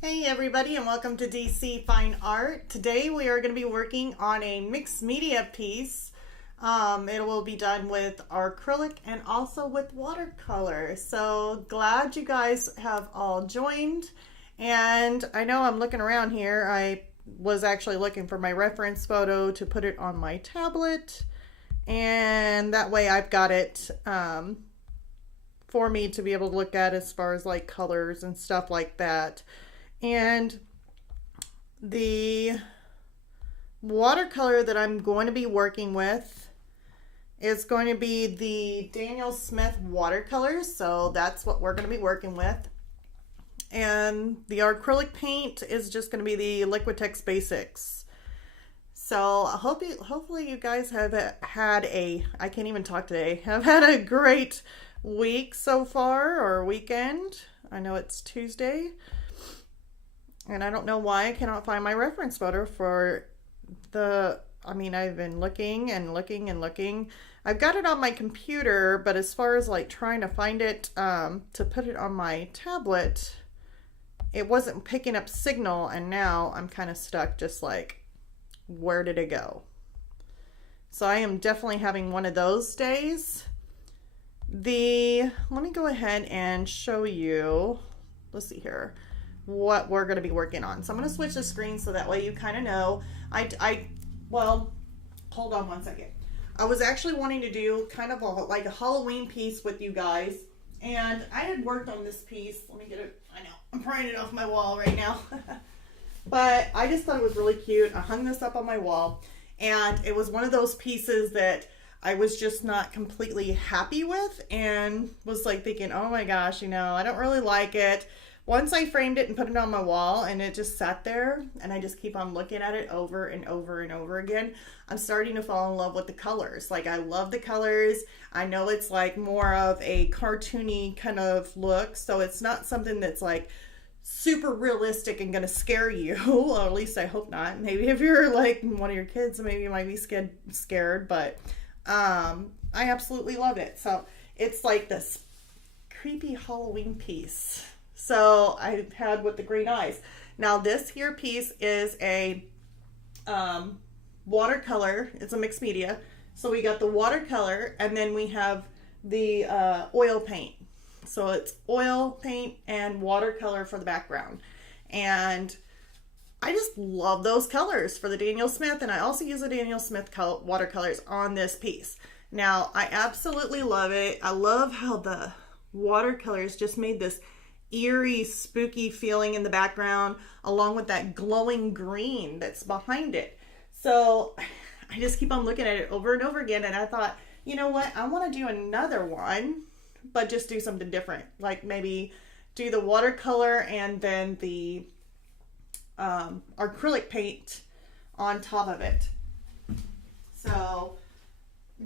Hey everybody, and welcome to DC Fine Art. Today we are going to be working on a mixed media piece. It will be done with acrylic and also with watercolor. So glad you guys have all joined. And I know I'm looking around here. I was actually looking for my reference photo to put it on my tablet. And that way I've got it for me to be able to look at as far as like colors and stuff like that. And the watercolor that I'm going to be working with is going to be the Daniel Smith watercolors. So that's what we're going to be working with. And the acrylic paint is just going to be the Liquitex Basics. So hopefully you guys have had I can't even talk today, have had a great week so far, or weekend. I know it's Tuesday. And I don't know why I cannot find my reference photo for I've been looking and looking and looking. I've got it on my computer, but as far as like trying to find it to put it on my tablet, it wasn't picking up signal, and now I'm kind of stuck just like, where did it go? So I am definitely having one of those days. Let me go ahead and show you, let's see here, what we're going to be working on. So I'm going to switch the screen so that way you kind of know. Well, hold on one second. I was actually wanting to do kind of like a Halloween piece with you guys, and I had worked on this piece. Let me get it. I know I'm prying it off my wall right now. But I just thought it was really cute. I hung this up on my wall, and it was one of those pieces that I was just not completely happy with, and was like thinking, oh my gosh, I don't really like it. Once I framed it and put it on my wall, and it just sat there, and I just keep on looking at it over and over and over again, I'm starting to fall in love with the colors. Like, I love the colors. I know it's like more of a cartoony kind of look, so it's not something that's like super realistic and gonna scare you. Or at least I hope not. Maybe if you're like one of your kids, maybe you might be scared, but I absolutely loved it. So it's like this creepy Halloween piece. So I had with the green eyes. Now this here piece is a watercolor. It's a mixed media. So we got the watercolor, and then we have the oil paint. So it's oil paint and watercolor for the background. And I just love those colors for the Daniel Smith. And I also use the Daniel Smith watercolors on this piece. Now I absolutely love it. I love how the watercolors just made this eerie, spooky feeling in the background, along with that glowing green that's behind it. So I just keep on looking at it over and over again, and I thought, you know what, I want to do another one, but just do something different. Like maybe do the watercolor and then the acrylic paint on top of it. So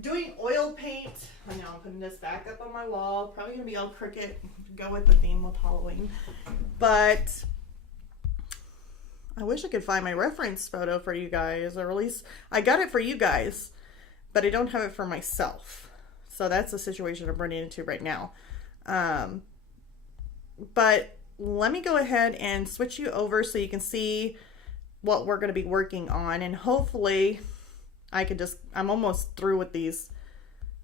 doing oil paint, I know I'm putting this back up on my wall, probably gonna be all crooked, go with the theme of Halloween, but I wish I could find my reference photo for you guys, or at least I got it for you guys, but I don't have it for myself. So that's the situation I'm running into right now. But let me go ahead and switch you over so you can see what we're going to be working on, and hopefully I'm almost through with these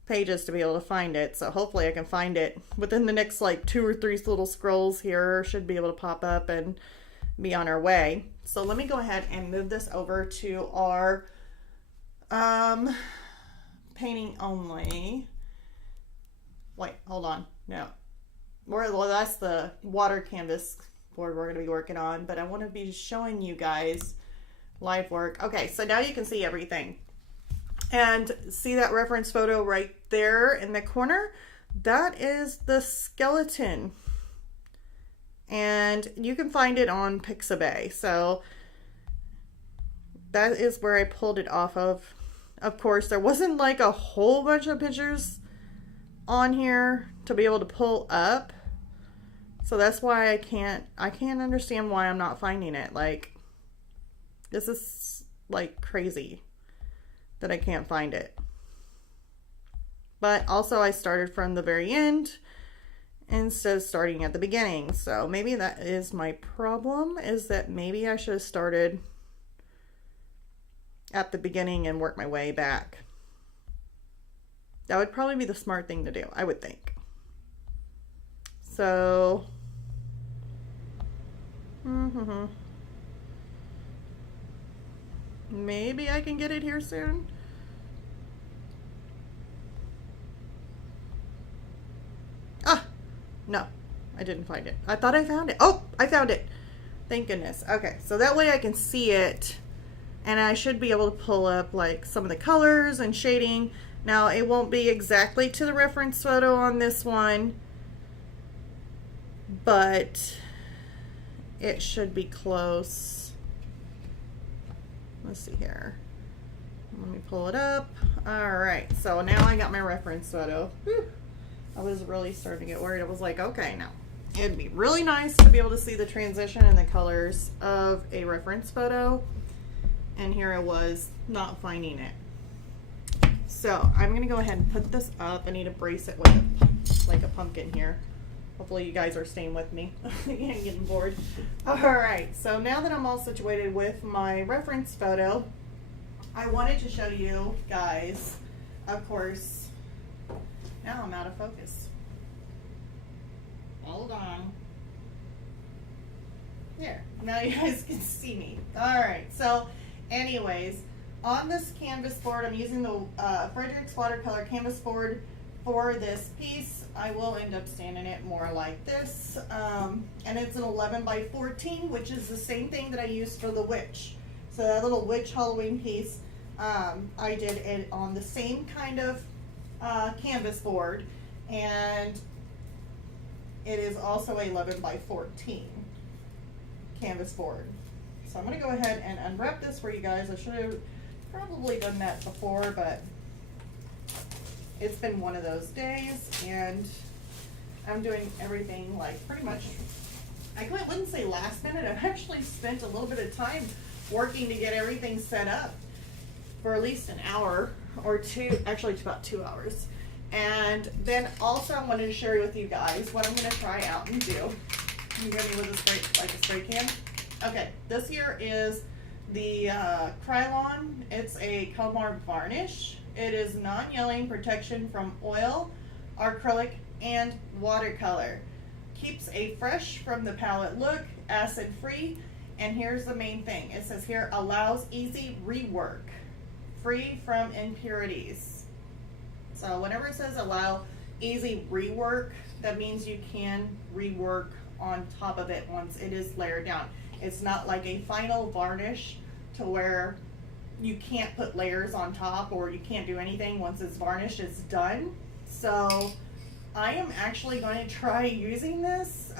pages to be able to find it. So hopefully I can find it within the next like 2 or 3 little scrolls here. Should be able to pop up and be on our way. So let me go ahead and move this over to our painting only. Wait, hold on. No. Well, that's the water canvas board we're going to be working on, but I want to be showing you guys live work. Okay, so now you can see everything. And see that reference photo right there in the corner? That is the skeleton. And you can find it on Pixabay. So that is where I pulled it off of. Of course, there wasn't like a whole bunch of pictures on here to be able to pull up. So that's why I can't understand why I'm not finding it. Like, this is like crazy that I can't find it. But also I started from the very end instead of starting at the beginning. So maybe that is my problem, is that maybe I should have started at the beginning and work my way back. That would probably be the smart thing to do, I would think. So, maybe I can get it here soon. Ah, no, I didn't find it. I thought I found it. Oh, I found it. Thank goodness. Okay, so that way I can see it, and I should be able to pull up like some of the colors and shading. Now, it won't be exactly to the reference photo on this one, but it should be close. Let's see here. Let me pull it up. All right, so now I got my reference photo. Whew. I was really starting to get worried. I was like, okay, now it'd be really nice to be able to see the transition and the colors of a reference photo. And here I was not finding it. So I'm gonna go ahead and put this up. I need to brace it with like a pumpkin here. Hopefully you guys are staying with me and getting bored. All right, so now that I'm all situated with my reference photo, I wanted to show you guys, of course, now I'm out of focus. Hold on. There, now you guys can see me. All right, so anyways, on this canvas board, I'm using the Fredrix watercolor canvas board for this piece. I will end up standing it more like this. And it's an 11 by 14, which is the same thing that I used for the witch. So that little witch Halloween piece, I did it on the same kind of canvas board. And it is also 11 by 14 canvas board. So I'm going to go ahead and unwrap this for you guys. I should have probably done that before, but it's been one of those days, and I'm doing everything like pretty much, I wouldn't say last minute. I've actually spent a little bit of time working to get everything set up for at least an hour or two, actually it's about 2 hours. And then also I wanted to share with you guys what I'm going to try out and do. You got me with a spray, like a spray can? Okay, this here is the Krylon. It's a Comar varnish. It is non-yellowing protection from oil, acrylic, and watercolor. Keeps a fresh from the palette look, acid free, and here's the main thing. It says here, allows easy rework, free from impurities. So whenever it says allow easy rework, that means you can rework on top of it once it is layered down. It's not like a final varnish to where you can't put layers on top or you can't do anything once it's varnished, it's done. So I am actually going to try using this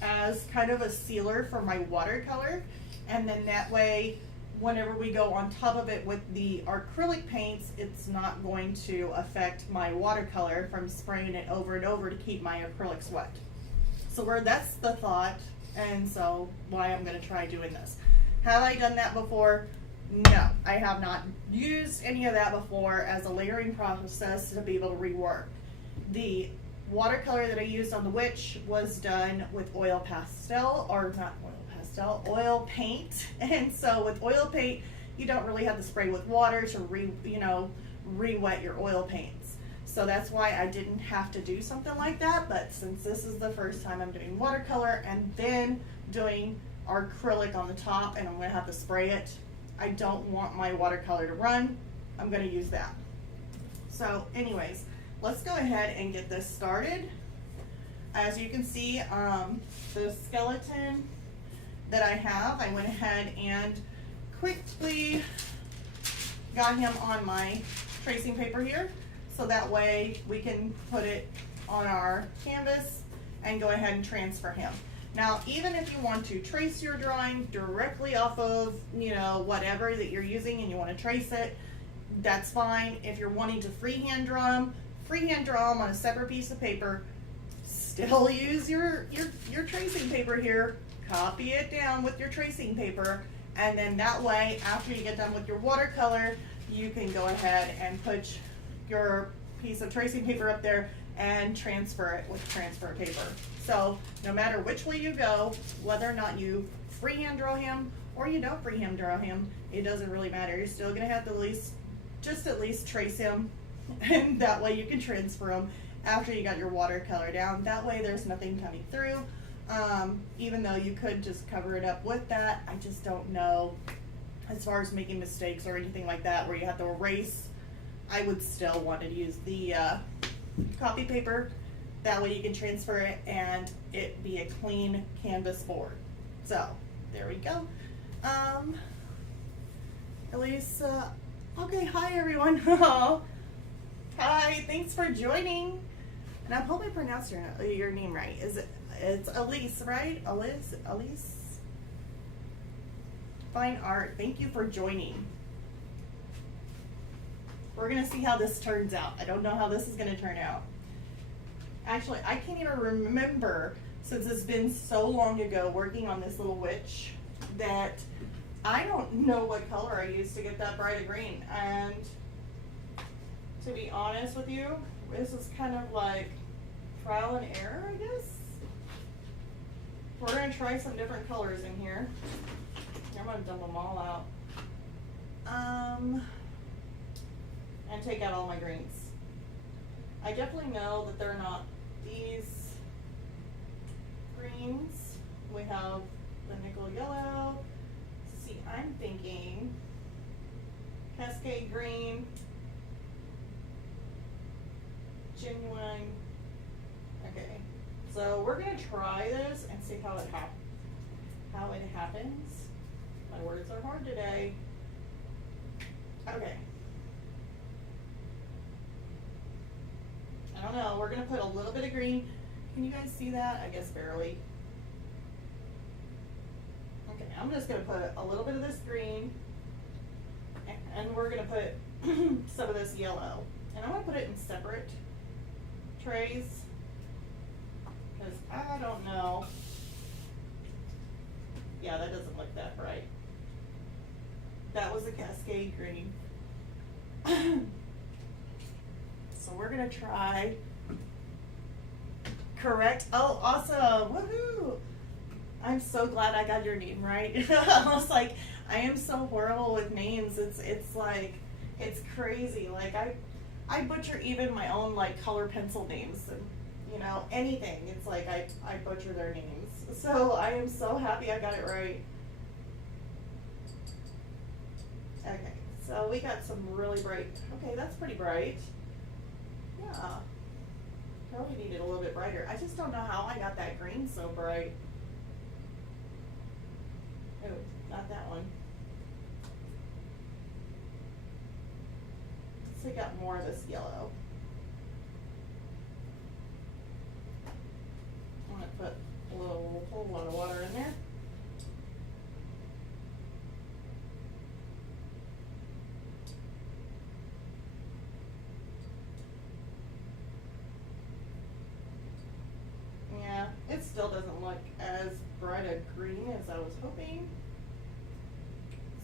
as kind of a sealer for my watercolor, and then that way whenever we go on top of it with the acrylic paints, it's not going to affect my watercolor from spraying it over and over to keep my acrylics wet. So that's the thought, and so why I'm going to try doing this. Have I done that before? No, I have not used any of that before as a layering process to be able to rework. The watercolor that I used on the witch was done with oil pastel, or not oil pastel, oil paint. And so with oil paint, you don't really have to spray with water to re-wet your oil paints. So that's why I didn't have to do something like that. But since this is the first time I'm doing watercolor and then doing acrylic on the top, and I'm going to have to spray it, I don't want my watercolor to run. I'm going to use that. So anyways, let's go ahead and get this started. As you can see, the skeleton that I have, I went ahead and quickly got him on my tracing paper here, so that way we can put it on our canvas and go ahead and transfer him. Now, even if you want to trace your drawing directly off of, whatever that you're using and you want to trace it, that's fine. If you're wanting to freehand draw them on a separate piece of paper. Still use your tracing paper here. Copy it down with your tracing paper, and then that way, after you get done with your watercolor, you can go ahead and put your piece of tracing paper up there and transfer it with transfer paper. So no matter which way you go, whether or not you freehand draw him or you don't freehand draw him, it doesn't really matter. You're still gonna have to at least trace him, and that way you can transfer him after you got your watercolor down. That way there's nothing coming through. Even though you could just cover it up with that, I just don't know as far as making mistakes or anything like that where you have to erase. I would still want to use the copy paper. That way you can transfer it and it be a clean canvas board. So there we go. Elise, okay, hi everyone. Hi, thanks for joining. And I hope I pronounced your name right. It's Elise, right? Elise? Fine art, thank you for joining. We're gonna see how this turns out. I don't know how this is gonna turn out. Actually, I can't even remember, since it's been so long ago working on this little witch, that I don't know what color I used to get that bright green. And to be honest with you, this is kind of like trial and error, I guess. We're gonna try some different colors in here. I'm gonna dump them all out. And take out all my greens. I definitely know that they're not these greens. We have the nickel yellow. See, I'm thinking Cascade green, genuine. Okay, so we're gonna try this and see how it happens. My words are hard today. Okay. I don't know, we're gonna put a little bit of green. Can you guys see that? I guess barely. Okay, I'm just gonna put a little bit of this green, and we're gonna put some of this yellow. And I'm gonna put it in separate trays, because I don't know. Yeah, that doesn't look that bright. That was a Cascade green. So we're gonna try. Correct. Oh, awesome. Woohoo. I'm so glad I got your name right. I was like, I am so horrible with names. It's like, it's crazy. Like I butcher even my own like color pencil names and, you know, anything. It's like I butcher their names. So I am so happy I got it right. Okay, so we got some really bright. Okay, that's pretty bright. Yeah, probably needed a little bit brighter. I just don't know how I got that green so bright. Oh, not that one. So we got more of this yellow. I'm gonna put a whole lot of water in there. Yeah, it still doesn't look as bright a green as I was hoping.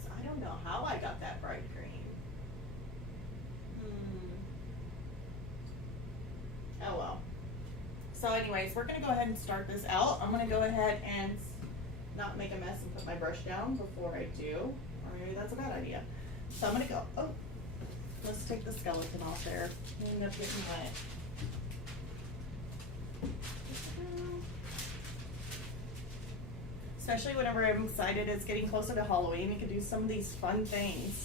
So I don't know how I got that bright green. Oh well. So anyways, we're gonna go ahead and start this out. I'm gonna go ahead and not make a mess and put my brush down before I do. Or maybe that's a bad idea. So I'm gonna go, oh, let's take the skeleton off there. You end up getting wet. Especially whenever I'm excited, it's getting closer to Halloween. We can do some of these fun things.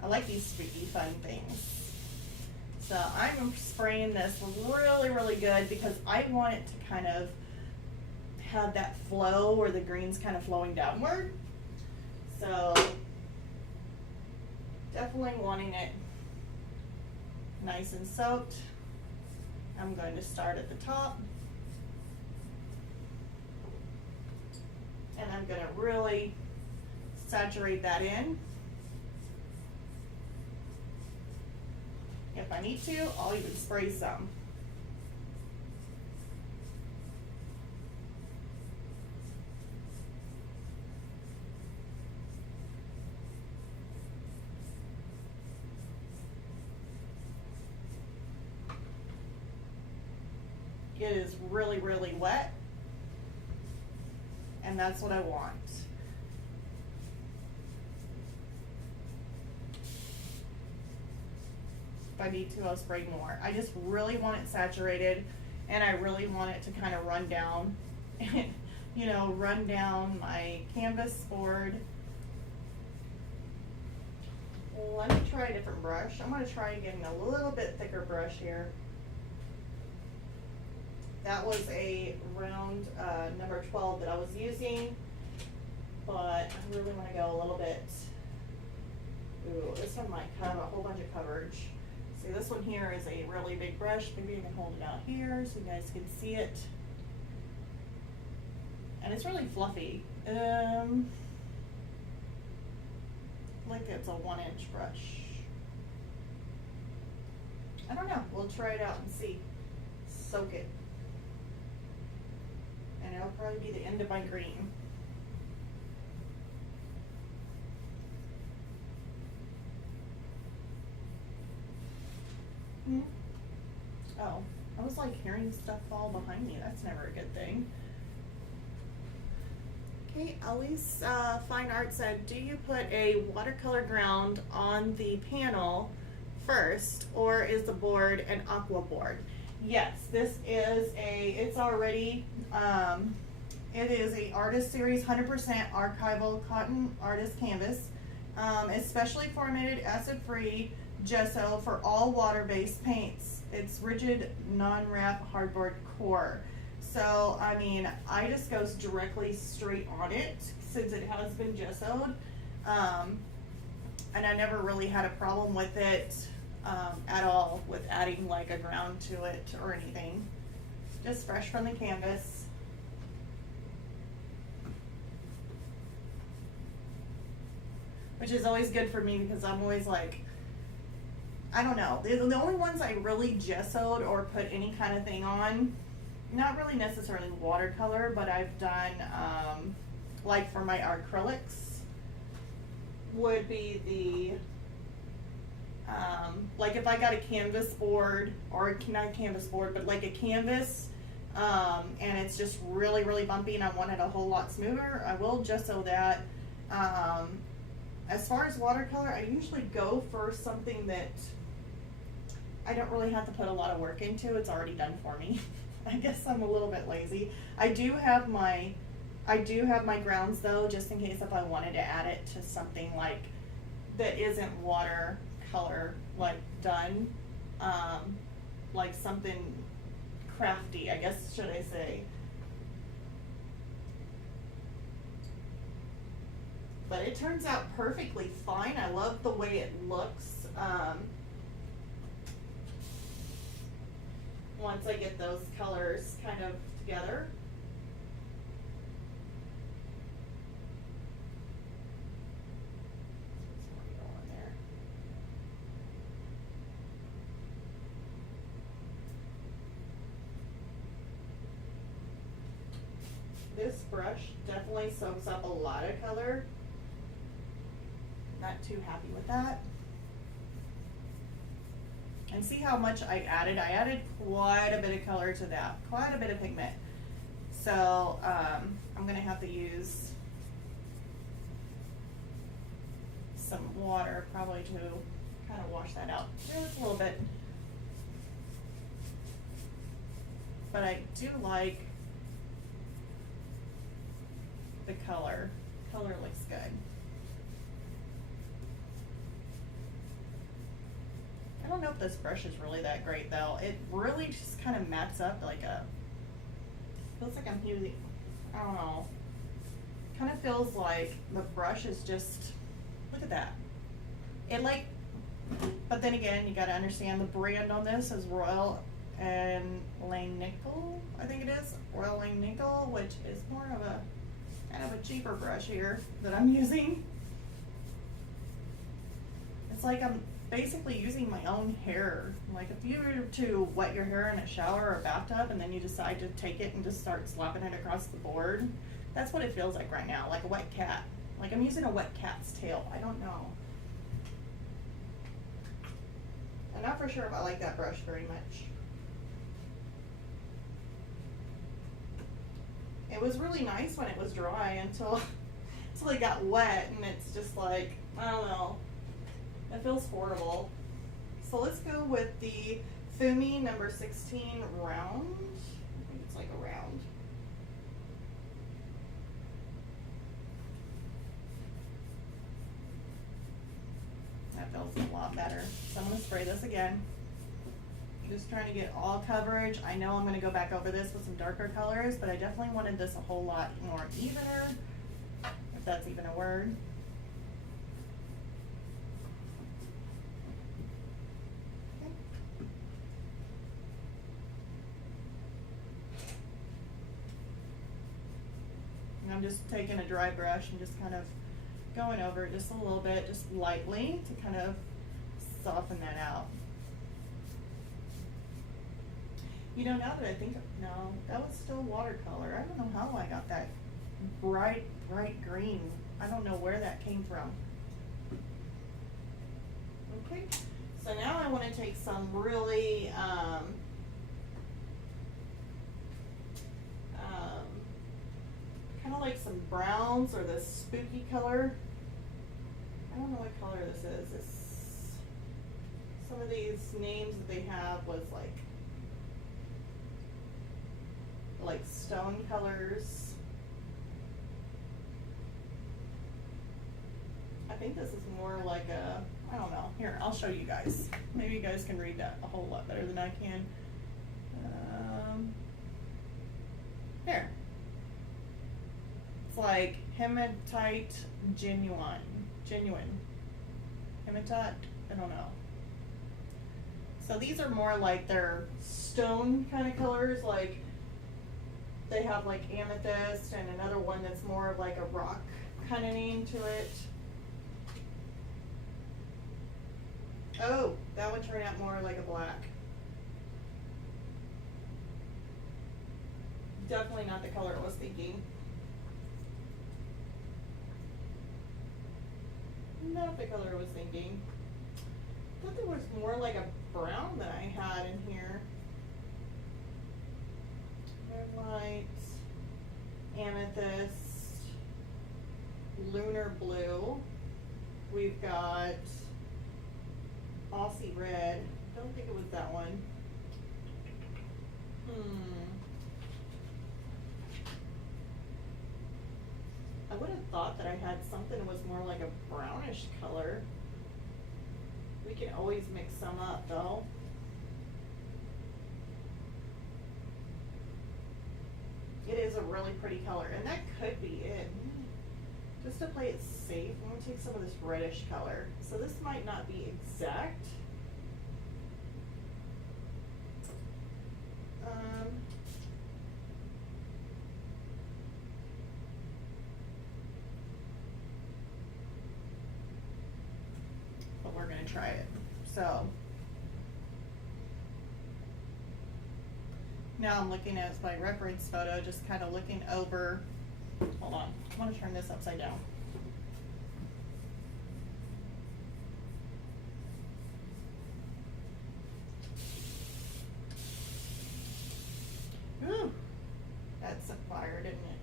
I like these spooky fun things. So I'm spraying this really, really good because I want it to kind of have that flow where the green's kind of flowing downward. So definitely wanting it nice and soaked. I'm going to start at the top. And I'm going to really saturate that in. If I need to, I'll even spray some. it is really, really wet. And that's what I want. If I need to, I'll spray more. I just really want it saturated, and I really want it to kind of run down, you know, run down my canvas board. Let me try a different brush. I'm going to try getting a little bit thicker brush here. That was a round number 12 that I was using, but I really want to go a little bit. Ooh, this one might have a whole bunch of coverage. See, this one here is a really big brush. Maybe I can hold it out here so you guys can see it. And it's really fluffy. Like it's a 1-inch brush. I don't know. We'll try it out and see. Soak it. And it'll probably be the end of my green. Oh, I was like hearing stuff fall behind me. That's never a good thing. Okay, Ellie's Fine Art said, do you put a watercolor ground on the panel first, or is the board an aqua board? Yes, this is it's already, it is a Artist Series 100% archival cotton artist canvas, especially formatted acid-free gesso for all water-based paints. It's rigid, non-wrap hardboard core. So, I mean, I just goes directly straight on it since it has been gessoed. And I never really had a problem with it at all with adding like a ground to it or anything. Just fresh from the canvas. Which is always good for me because I'm always like, I don't know. The only ones I really gessoed or put any kind of thing on, not really necessarily watercolor, but I've done, like for my acrylics, would be the, like if I got a canvas board, or not canvas board, but like a canvas, and it's just really, really bumpy and I want it a whole lot smoother, I will gesso that. As far as watercolor, I usually go for something that I don't really have to put a lot of work into. It's already done for me. I guess I'm a little bit lazy. I do have my grounds though, just in case if I wanted to add it to something like that isn't watercolor like done, like something crafty, I guess should I say. But it turns out perfectly fine. I love the way it looks. Once I get those colors kind of together. This brush definitely soaks up a lot of color. Not too happy with that. And see how much I added? I added quite a bit of color to that, quite a bit of pigment. So I'm gonna have to use some water probably to kind of wash that out just a little bit. But I do like the color. Color looks good. I don't know if this brush is really that great though. It really just kind of mats up like a, feels like I'm using, I don't know. Kind of feels like the brush is just, look at that. It like, but then again, you gotta understand the brand on this is Royal and Langnickel, I think it is. Royal Langnickel, which is more of a, kind of a cheaper brush here that I'm using. It's like I'm basically using my own hair. Like if you were to wet your hair in a shower or a bathtub and then you decide to take it and just start slapping it across the board, that's what it feels like right now, like a wet cat. Like I'm using a wet cat's tail. I don't know. I'm not for sure if I like that brush very much. It was really nice when it was dry until until it got wet, and it's just like, I don't know. It feels horrible. So let's go with the Fumi number 16 round. I think it's like a round. That feels a lot better. So I'm going to spray this again. Just trying to get all coverage. I know I'm going to go back over this with some darker colors, but I definitely wanted this a whole lot more evener, if that's even a word. Okay. And I'm just taking a dry brush and just kind of going over it just a little bit, just lightly, to kind of soften that out. You know, now that I think, no, that was still watercolor. I don't know how I got that bright green. I don't know where that came from. Okay, so now I want to take some really, kind of like some browns or this spooky color. I don't know what color this is. It's, some of these names that they have was like stone colors. I think this is more like a, I don't know. Here, I'll show you guys. Maybe you guys can read that a whole lot better than I can. Here. It's like hematite genuine. Hematite, I don't know. So these are more like their stone kind of colors, like they have like amethyst and another one that's more of like a rock kind of name to it. Oh, that would turn out more like a black. Definitely not the color I was thinking. Not the color I was thinking. I thought there was more like a brown that I had in here. Red light, amethyst, lunar blue. We've got Aussie red. Don't think it was that one. I would have thought that I had something that was more like a brownish color. We can always mix some up though. It is a really pretty color, and that could be it. Just to play it safe, I'm going to take some of this reddish color. So this might not be exact. But we're going to try it. So now I'm looking at my reference photo, just kind of looking over. Hold on, I want to turn this upside down. Ooh, that's a fire, didn't it?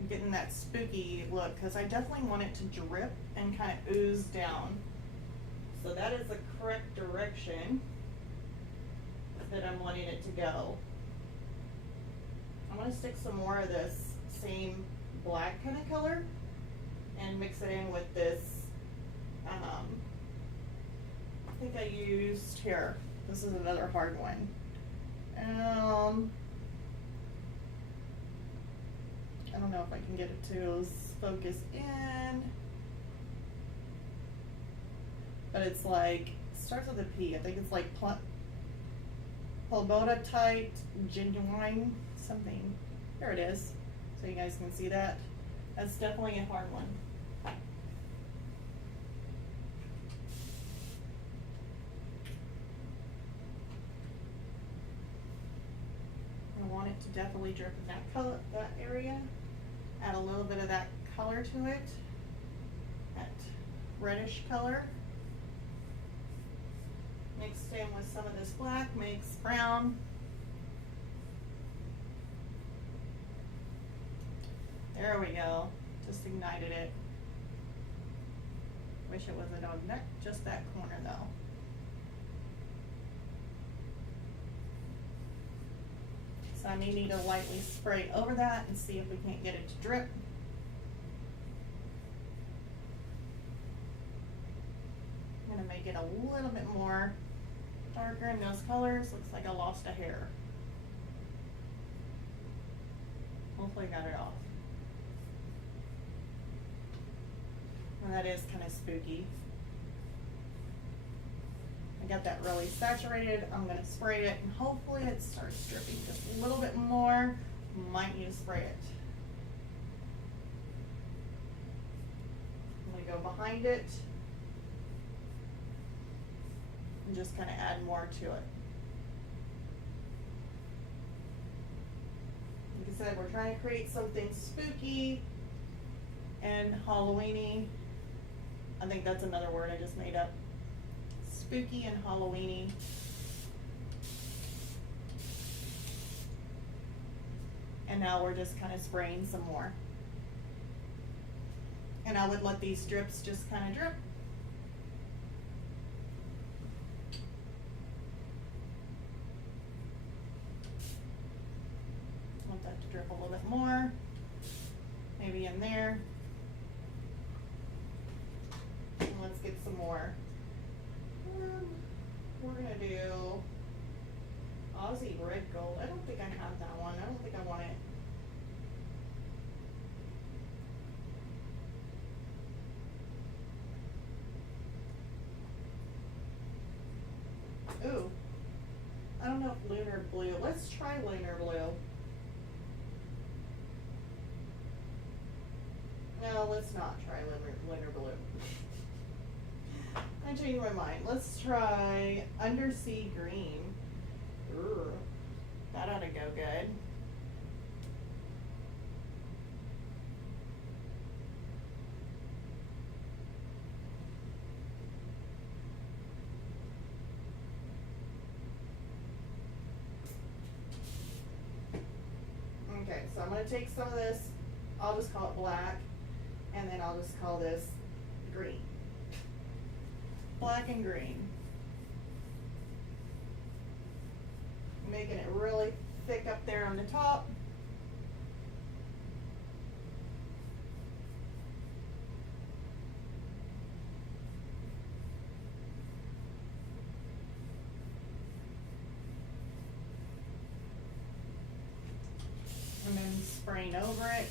I'm getting that spooky look because I definitely want it to drip and kind of ooze down. So that is the correct direction that I'm wanting it to go. I'm going to stick some more of this same black kind of color and mix it in with this, I think I used, here, this is another hard one. I don't know if I can get it to focus in. But it's like, it starts with a P. I think it's like Polbotite genuine something. There it is. So you guys can see that. That's definitely a hard one. I want it to definitely drip in that color, that area. Add a little bit of that color to it. That reddish color. Mixed in with some of this black, makes brown. There we go. Just ignited it. Wish it wasn't on just that corner though. So I may need to lightly spray over that and see if we can't get it to drip. I'm gonna make it a little bit more darker in those colors. Looks like I lost a hair. Hopefully I got it off. And that is kind of spooky. I got that really saturated. I'm gonna spray it and hopefully it starts dripping just a little bit more. Might need to spray it. I'm gonna go behind it and just kind of add more to it. Like I said, we're trying to create something spooky and Halloweeny. I think that's another word I just made up. Spooky and Halloweeny. And now we're just kind of spraying some more. And I would let these drips just kind of drip. Want that to drip a little bit more. Maybe in there. And let's get some more. We're gonna do Aussie Red Gold. I don't think I have that one. I don't think I want it. Ooh. I don't know if Lunar Blue. Let's try Lunar Blue. No, let's not try Lunar Blue. I changed my mind. Let's try Undersea Green. Ooh, that ought to go good. Okay, so I'm going to take some of this, I'll just call it black, and then I'll just call this green. Black and green. Making it really thick up there on the top. And then spraying over it.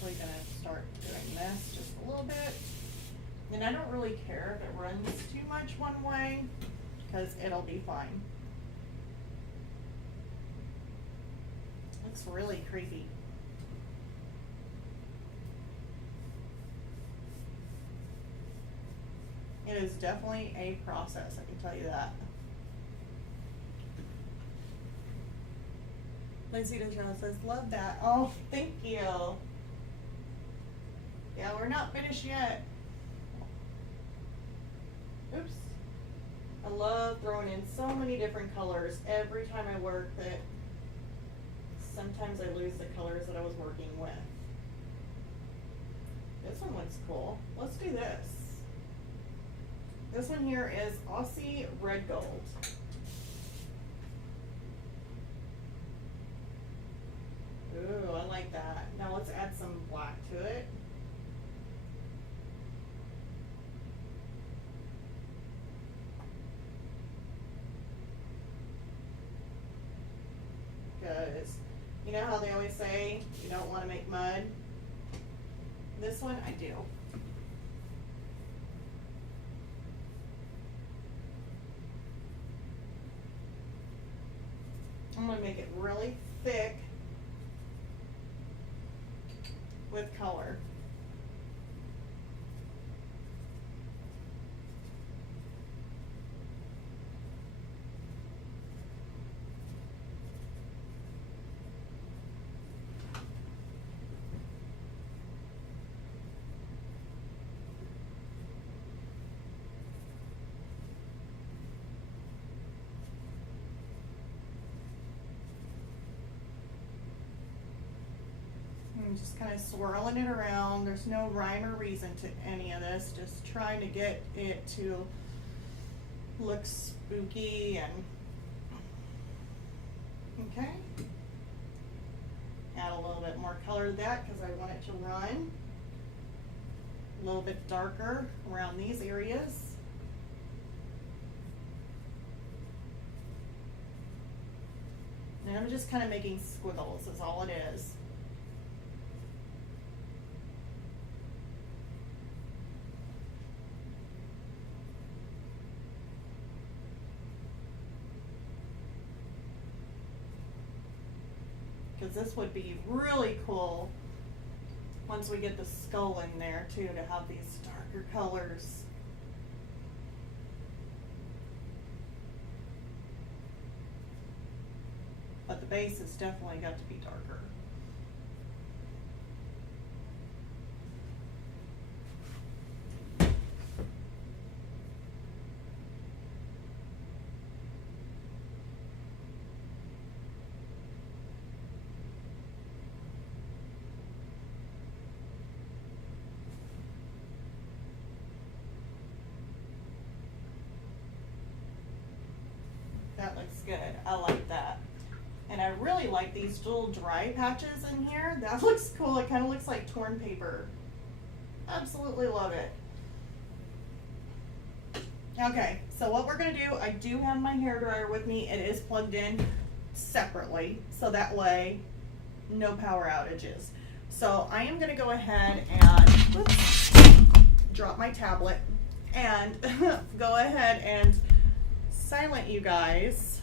Going to start doing this just a little bit, and I don't really care if it runs too much one way because it'll be fine. Looks really creepy. It is definitely a process, I can tell you that. Lacey DeChelle says, love that. Oh, thank you. Yeah, we're not finished yet. Oops. I love throwing in so many different colors every time I work that sometimes I lose the colors that I was working with. This one looks cool. Let's do this. This one here is Aussie Red Gold. Ooh, I like that. Now let's add some black to it. Because you know how they always say you don't want to make mud? This one I do. I'm going to make it really thick with color. just kind of swirling it around. There's no rhyme or reason to any of this, just trying to get it to look spooky. And okay, add a little bit more color to that because I want it to run a little bit darker around these areas. And I'm just kind of making squiggles is all it is. Because this would be really cool once we get the skull in there too, to have these darker colors. But the base has definitely got to be darker. That looks good. I like that. And I really like these little dry patches in here. That looks cool. It kind of looks like torn paper. Absolutely love it. Okay, so what we're gonna do, I do have my hairdryer with me. It is plugged in separately, so that way no power outages. So I am gonna go ahead and drop my tablet and go ahead and silent you guys,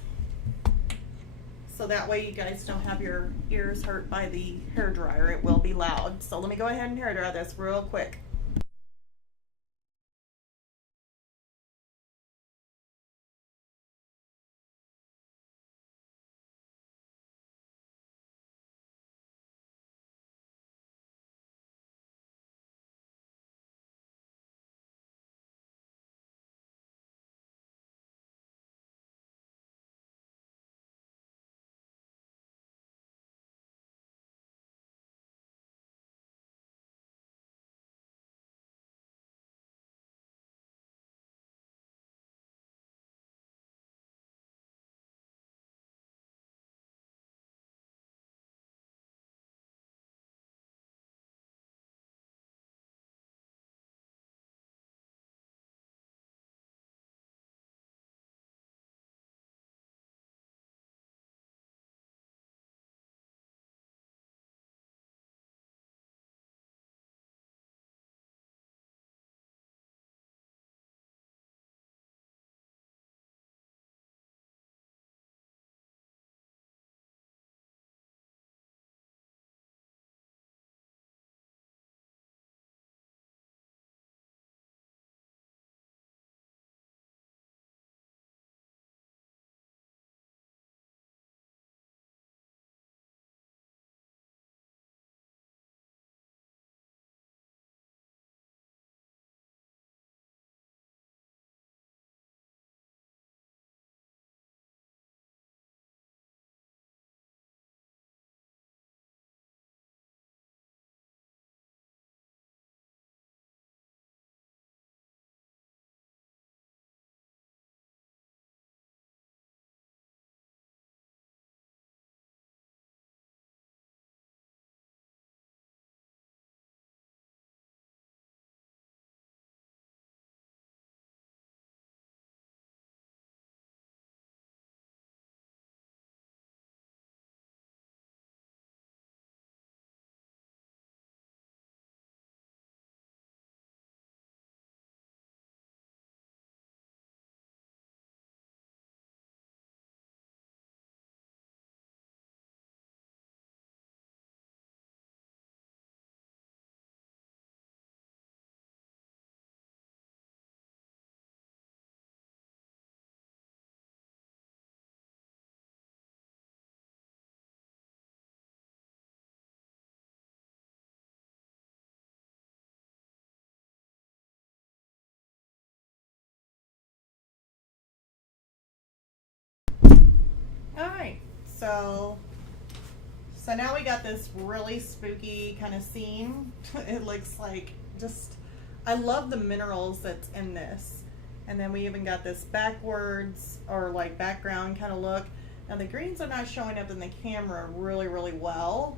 so that way you guys don't have your ears hurt by the hair dryer. It will be loud. So let me go ahead and hair dry this real quick. All right, so So now we got this really spooky kind of scene. It looks like just, I love the minerals that's in this. And then we even got this backwards or like background kind of look. Now the greens are not showing up in the camera really, really well.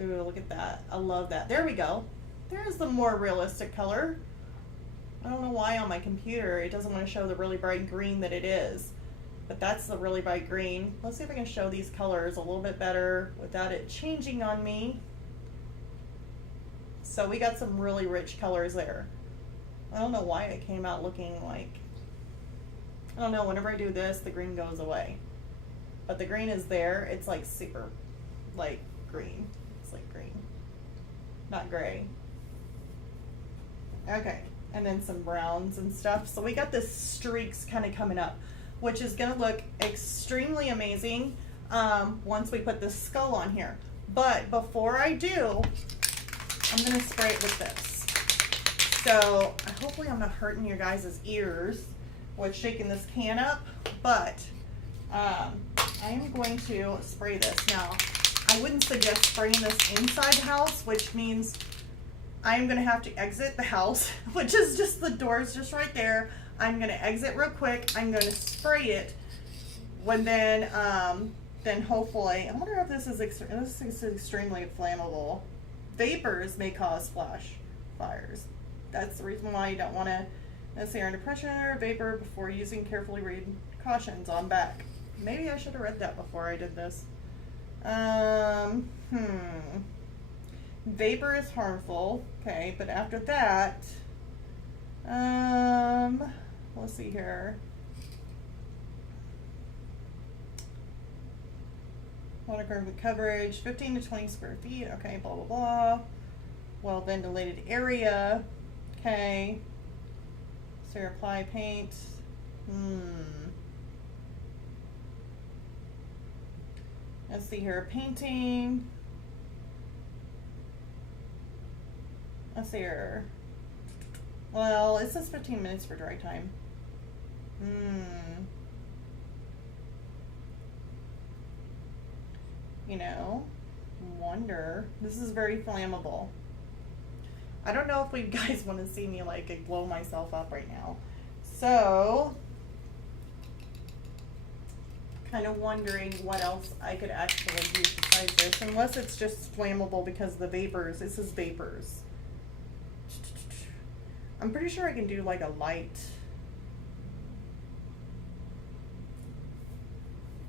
Ooh, look at that. I love that. There we go. There's the more realistic color. I don't know why on my computer it doesn't want to show the really bright green that it is. But that's the really bright green. Let's see if I can show these colors a little bit better without it changing on me. So we got some really rich colors there. I don't know why it came out looking like, I don't know, whenever I do this, the green goes away. But the green is there. It's like super, like green. It's like green, not gray. Okay, and then some browns and stuff. So we got this streaks kind of coming up, which is gonna look extremely amazing once we put this skull on here. But before I do, I'm gonna spray it with this. So hopefully I'm not hurting your guys' ears with shaking this can up, but I am going to spray this. Now, I wouldn't suggest spraying this inside the house, which means I'm gonna have to exit the house, which is just the doors just right there. I'm gonna exit real quick. I'm gonna spray it when then hopefully, I wonder if this is extremely flammable. Vapors may cause flash fires. That's the reason why you don't want to necessarily under pressure vapor before using. Carefully read cautions on back. Maybe I should have read that before I did this. Vapor is harmful. Okay, but after that, let's see here. Watercolor coverage, 15 to 20 square feet. Okay, blah, blah, blah. Well ventilated area. Okay. So apply paint. Let's see here. Painting. Let's see here. Well, it says 15 minutes for dry time. You know, wonder. This is very flammable. I don't know if you guys want to see me like blow myself up right now. So, kind of wondering what else I could actually use besides this, unless it's just flammable because the vapors. This is vapors. I'm pretty sure I can do like a light.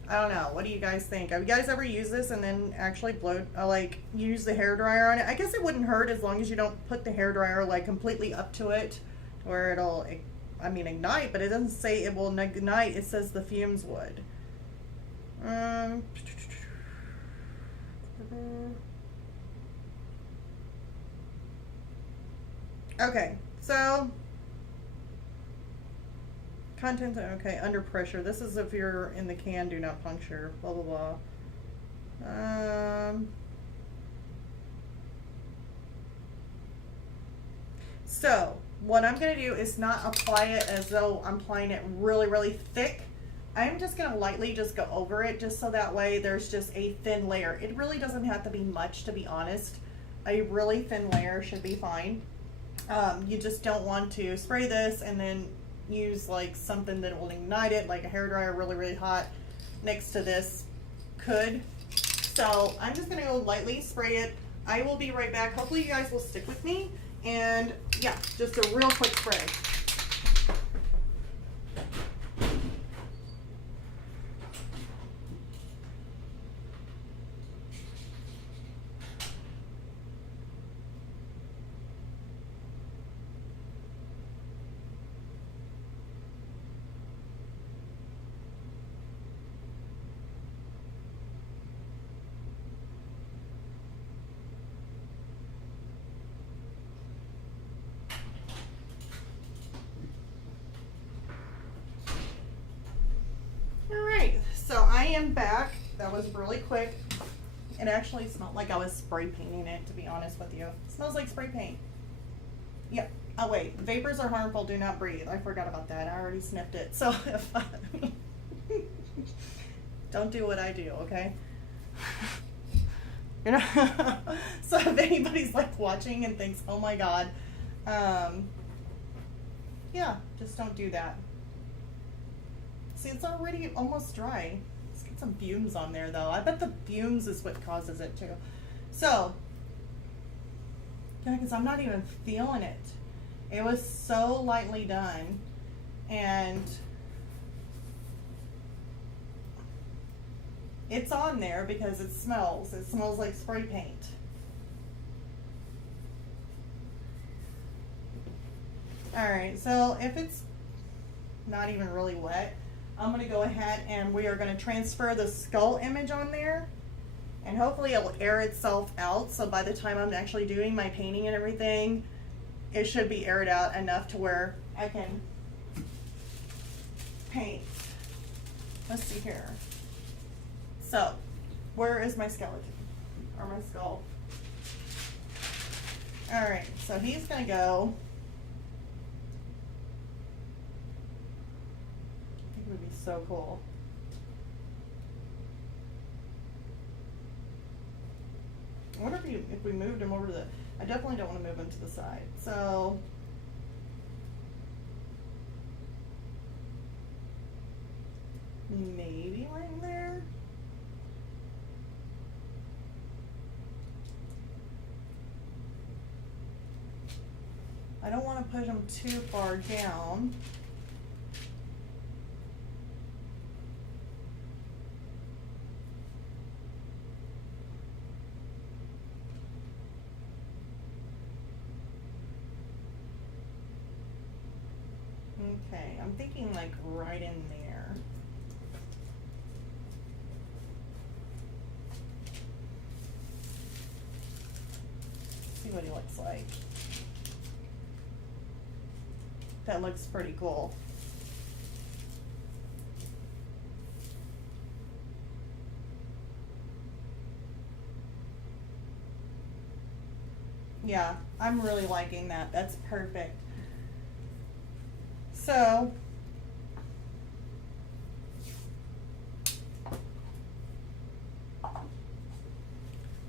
I don't know. What do you guys think? Have you guys ever used this and then actually blow, like use the hairdryer on it? I guess it wouldn't hurt as long as you don't put the hairdryer like completely up to it where it'll, I mean, ignite, but it doesn't say it will ignite. It says the fumes would. Okay, so content, okay, under pressure. This is if you're in the can, do not puncture, blah, blah, blah. So what I'm going to do is not apply it as though I'm applying it really, really thick. I'm just going to lightly just go over it just so that way there's just a thin layer. It really doesn't have to be much, to be honest. A really thin layer should be fine. You just don't want to spray this and then use like something that will ignite it, like a hairdryer really, really hot next to this could. So I'm just going to go lightly spray it. I will be right back. Hopefully you guys will stick with me. And yeah, just a real quick spray. So I am back. That was really quick. It actually smelled like I was spray painting it, to be honest with you. It smells like spray paint. Yep. Oh wait, vapors are harmful, do not breathe. I forgot about that. I already sniffed it. So if don't do what I do, okay? You know, so if anybody's like watching and thinks, oh my God, yeah, just don't do that. See, it's already almost dry. Let's get some fumes on there though. I bet the fumes is what causes it too. So, yeah, because I'm not even feeling it. It was so lightly done, and it's on there because it smells. It smells like spray paint. Alright, so if it's not even really wet, I'm going to go ahead and we are going to transfer the skull image on there. And hopefully it will air itself out, so by the time I'm actually doing my painting and everything, it should be aired out enough to where I can paint. Let's see here. So, where is my skeleton? Or my skull? Alright, so he's going to go. I think it would be so cool. I wonder if we moved him over to the, I definitely don't want to move him to the side. So, maybe right there. I don't want to push him too far down. Okay, I'm thinking like right in there. See what he looks like. That looks pretty cool. Yeah, I'm really liking that. That's perfect. So,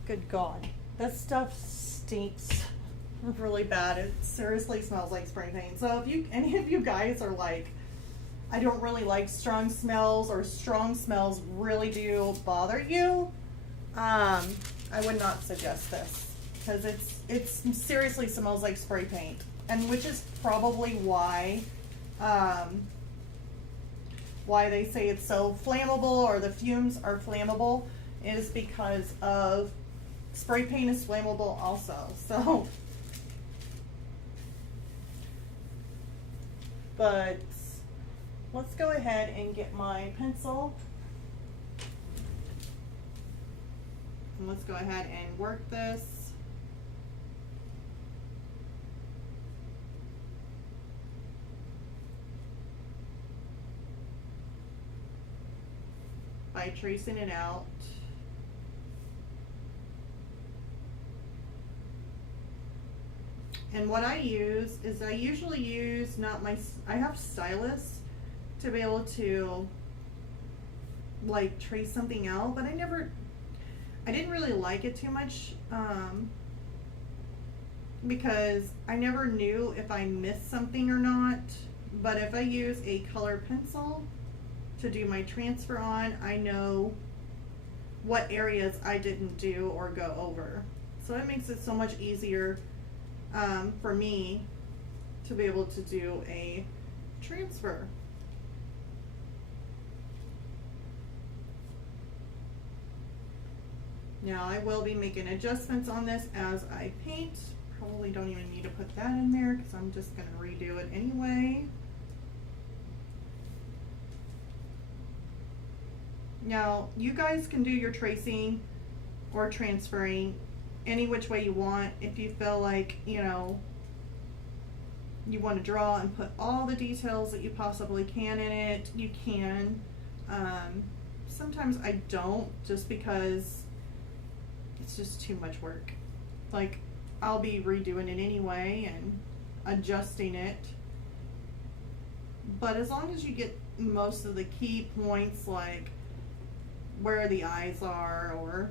good God, that stuff stinks really bad. It seriously smells like spray paint. So if you, any of you guys are like, I don't really like strong smells, or strong smells really do bother you, I would not suggest this, because it seriously smells like spray paint, and which is probably why they say it's so flammable, or the fumes are flammable, is because of spray paint is flammable also. So, but let's go ahead and get my pencil, and let's go ahead and work this. By tracing it out. And what I use is, I usually use I have stylus to be able to like trace something out, but I didn't really like it too much, because I never knew if I missed something or not. But if I use a color pencil to do my transfer on, I know what areas I didn't do or go over. So it makes it so much easier for me to be able to do a transfer. Now I will be making adjustments on this as I paint. Probably don't even need to put that in there because I'm just going to redo it anyway. Now, you guys can do your tracing or transferring any which way you want. If you feel like, you know, you want to draw and put all the details that you possibly can in it, you can. Sometimes I don't, just because it's just too much work. Like, I'll be redoing it anyway and adjusting it. But as long as you get most of the key points, like where the eyes are, or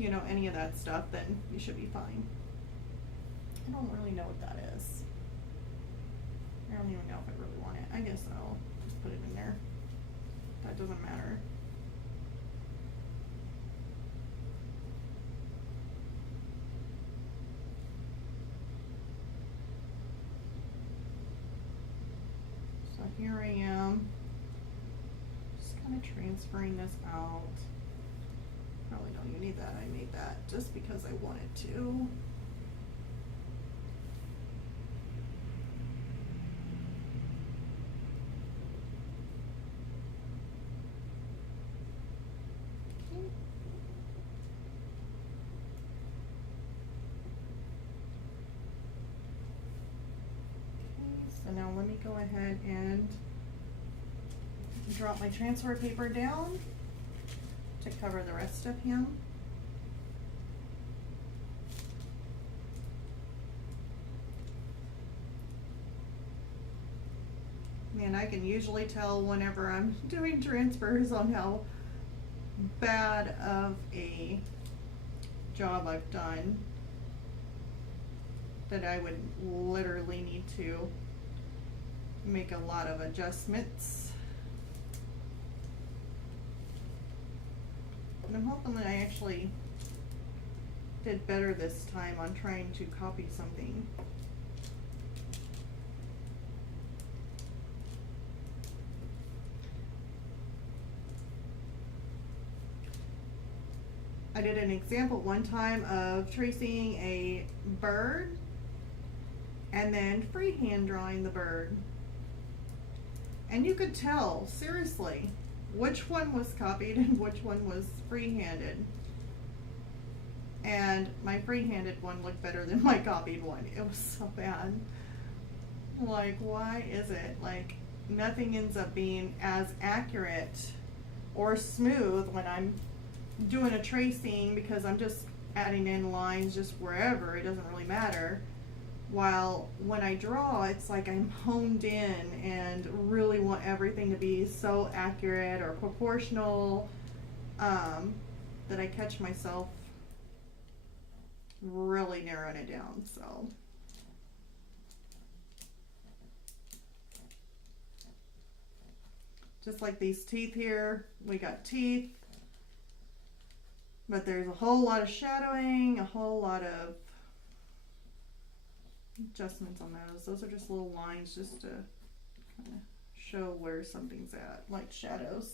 you know, any of that stuff, then you should be fine. I don't really know what that is. I don't even know if I really want it. I guess I'll just put it in there. That doesn't matter. So here I am, just kind of transferring this out. Probably don't even need that. I made that just because I wanted to. So now let me go ahead and drop my transfer paper down to cover the rest of him. And I can usually tell whenever I'm doing transfers on how bad of a job I've done, that I would literally need to make a lot of adjustments. And I'm hoping that I actually did better this time on trying to copy something. I did an example one time of tracing a bird and then freehand drawing the bird. And you could tell, seriously, which one was copied and which one was free-handed. And my free-handed one looked better than my copied one. It was so bad. Like, why is it? Like, nothing ends up being as accurate or smooth when I'm doing a tracing, because I'm just adding in lines just wherever, it doesn't really matter. While when I draw, it's like I'm honed in and really want everything to be so accurate or proportional, that I catch myself really narrowing it down. So just like these teeth here, we got teeth, but there's a whole lot of shadowing, a whole lot of adjustments on those. Those are just little lines just to kind of show where something's at, like shadows.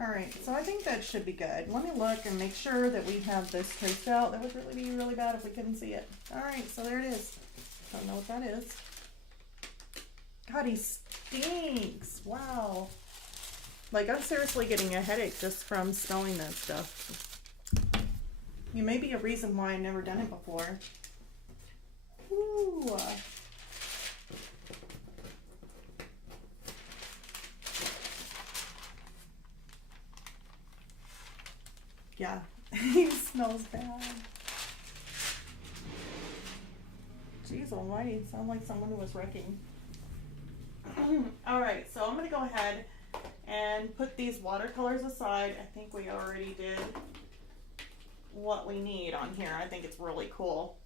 Alright, so I think that should be good. Let me look and make sure that we have this traced out. That would really be really bad if we couldn't see it. Alright, so there it is. Don't know what that is. God, he stinks. Wow. Like, I'm seriously getting a headache just from smelling that stuff. You may be a reason why I've never done it before. Ooh. Yeah, he smells bad. Jeez almighty, sound like someone who was wrecking. Alright, so I'm going to go ahead and put these watercolors aside. I think we already did what we need on here. I think it's really cool.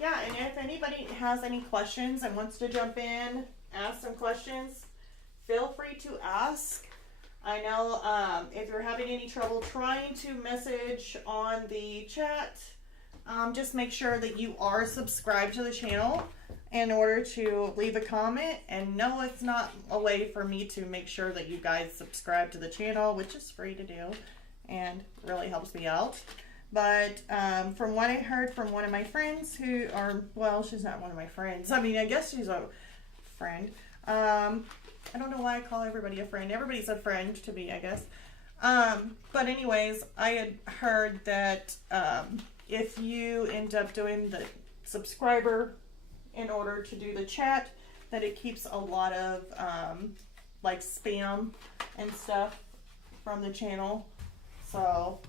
Yeah, and if anybody has any questions and wants to jump in, ask some questions, feel free to ask. I know if you're having any trouble trying to message on the chat, just make sure that you are subscribed to the channel in order to leave a comment. And no, it's not a way for me to make sure that you guys subscribe to the channel, which is free to do and really helps me out. But from what I heard from one of my friends who are, well, she's not one of my friends. I mean, I guess she's a friend. I don't know why I call everybody a friend. Everybody's a friend to me, I guess. But anyways, I had heard that if you end up doing the subscriber in order to do the chat, that it keeps a lot of like spam and stuff from the channel. So,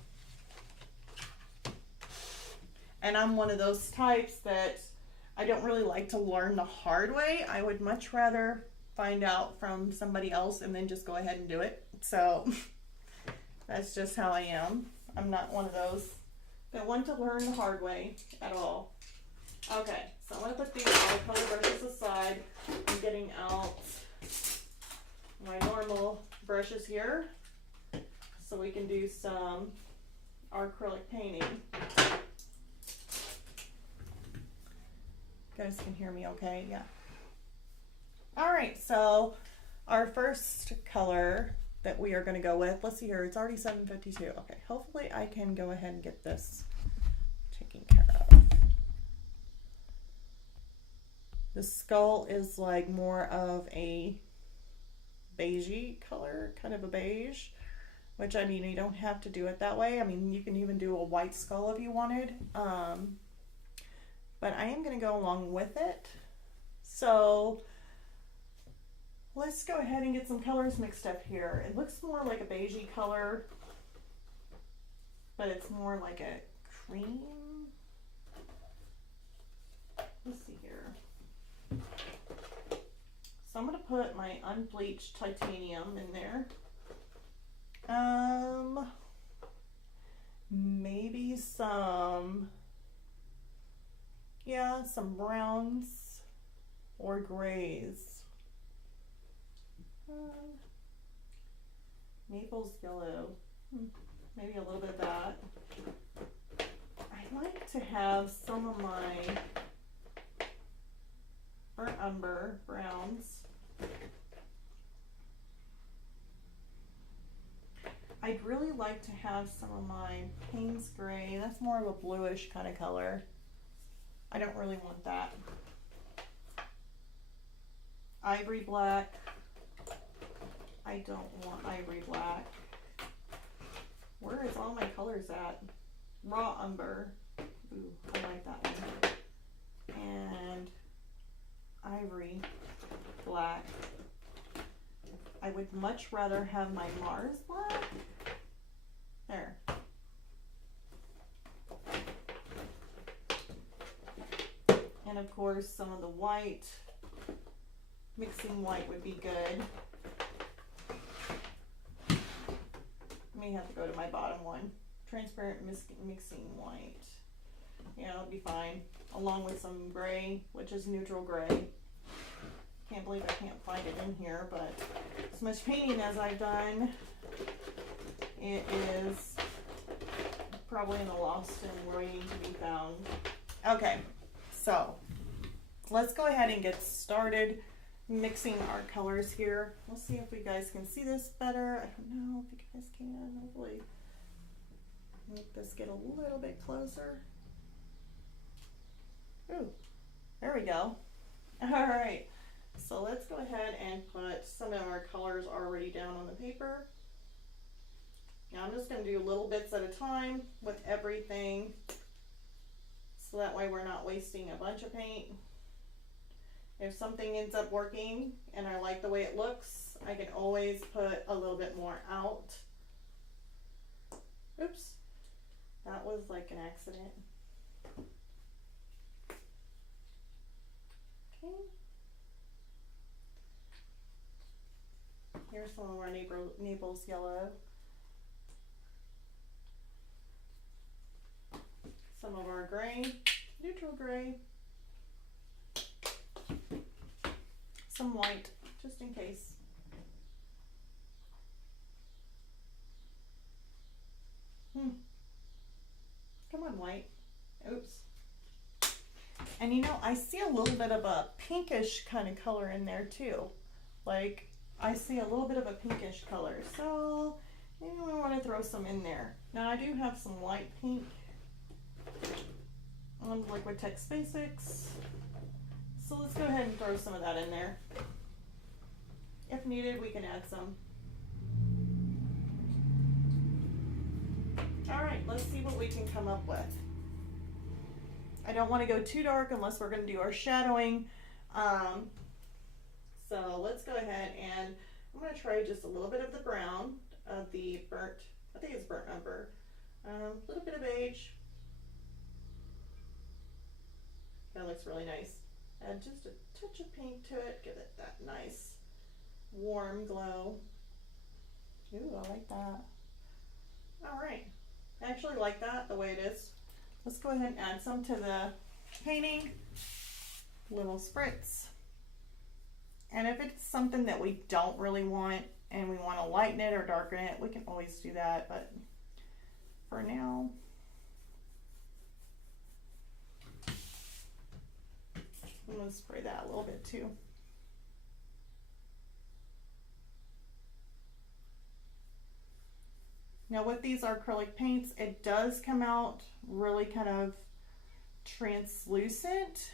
and I'm one of those types that I don't really like to learn the hard way. I would much rather find out from somebody else and then just go ahead and do it. So That's just how I am. I'm not one of those that want to learn the hard way at all. Okay, so I'm going to put these watercolor brushes aside. I'm getting out my normal brushes here so we can do some acrylic painting. You guys can hear me okay? Yeah. All right, so our first color that we are going to go with, let's see here, it's already 7:52. Okay, hopefully I can go ahead and get this taken care of. The skull is like more of a beigey color, kind of a beige, which I mean, you don't have to do it that way. I mean, you can even do a white skull if you wanted. But I am going to go along with it. So let's go ahead and get some colors mixed up here. It looks more like a beigey color, but it's more like a cream. Let's see here. So I'm going to put my unbleached titanium in there. Maybe some browns or grays. Naples yellow. Maybe a little bit of that. I like to have some of my burnt umber browns. I'd really like to have some of my Payne's gray. That's more of a bluish kind of color. I don't really want that. Ivory black. I don't want ivory black. Where is all my colors at? Raw umber. Ooh, I like that one. And ivory black. I would much rather have my Mars black. There. And of course some of the white. Mixing white would be good. May have to go to my bottom one. Transparent mixing white. Yeah, it'll be fine. Along with some gray, which is neutral gray. Can't believe I can't find it in here, but as much painting as I've done, it is probably in the lost and waiting to be found. Okay, so let's go ahead and get started mixing our colors here. We'll see if you guys can see this better. I don't know if you guys can. Hopefully make this get a little bit closer. Ooh, there we go. All right, so let's go ahead and put some of our colors already down on the paper. Now I'm just going to do little bits at a time with everything, so that way we're not wasting a bunch of paint. If something ends up working and I like the way it looks, I can always put a little bit more out. Oops, that was like an accident. Okay. Here's some of our Naples yellow. Some of our gray, neutral gray. Some white, just in case. Come on, white. Oops. And you know, I see a little bit of a pinkish kind of color in there too. Like, I see a little bit of a pinkish color. So, maybe we want to throw some in there. Now, I do have some light pink on Liquitex Basics. So let's go ahead and throw some of that in there. If needed, we can add some. All right, let's see what we can come up with. I don't want to go too dark unless we're going to do our shadowing. So let's go ahead and I'm going to try just a little bit of the brown of the burnt, I think it's burnt umber. A little bit of beige. That looks really nice. Add just a touch of pink to it, give it that nice warm glow. Ooh, I like that. I actually like that the way it is. Let's go ahead and add some to the painting. Little spritz. And if it's something that we don't really want and we want to lighten it or darken it, we can always do that. But for now, I'm going to spray that a little bit too. Now with these acrylic paints, it does come out really kind of translucent,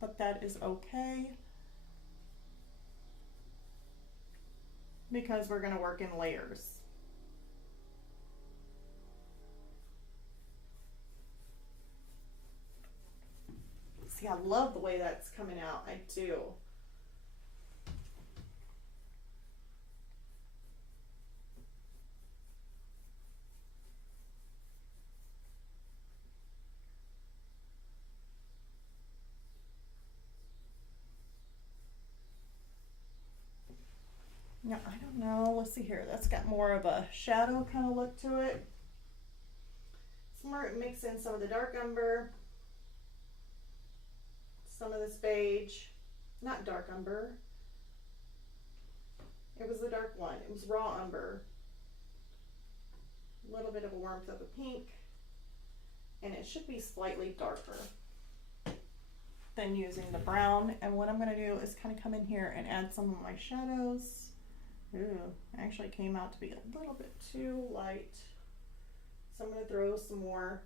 but that is okay because we're going to work in layers. See, I love the way that's coming out. I do. Now, I don't know, let's see here, that's got more of a shadow kind of look to it. So we're mix in some of the dark umber, some of this beige, not dark umber, it was the dark one, it was raw umber, a little bit of a warmth of a pink, and it should be slightly darker than using the brown. And what I'm going to do is kind of come in here and add some of my shadows. Ooh, actually came out to be a little bit too light. So I'm going to throw some more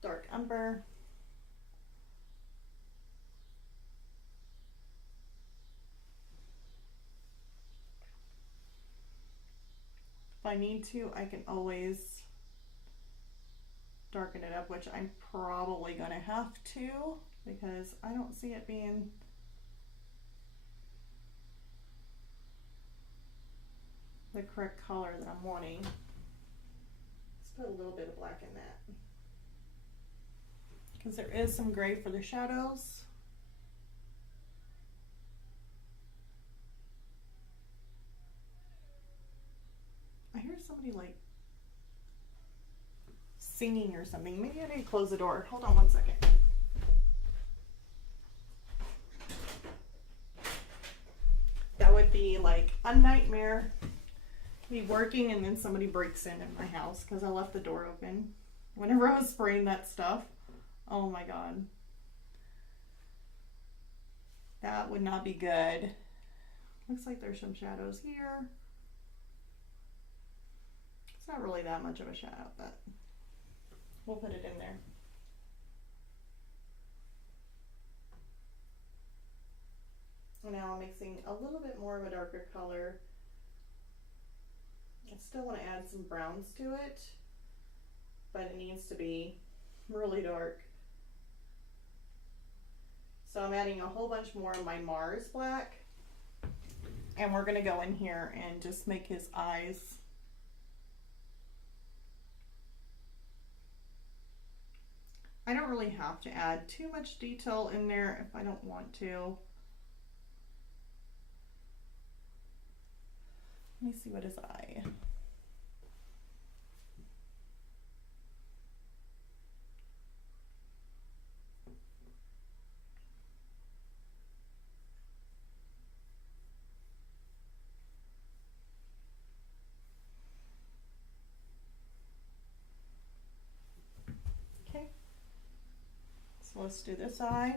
dark umber. If I need to, I can always darken it up, which I'm probably going to have to because I don't see it being the correct color that I'm wanting. Let's put a little bit of black in that because there is some gray for the shadows. I hear somebody like singing or something. Maybe I need to close the door. Hold on one second. That would be like a nightmare. Be working and then somebody breaks in my house because I left the door open whenever I was spraying that stuff. Oh my god. That would not be good. Looks like there's some shadows here. It's not really that much of a shadow, but we'll put it in there. Now I'm mixing a little bit more of a darker color. I still want to add some browns to it, but it needs to be really dark. So I'm adding a whole bunch more of my Mars black, and we're going to go in here and just make his eyes I don't really have to add too much detail in there if I don't want to. Let me see, what is eye? Okay, so let's do this eye.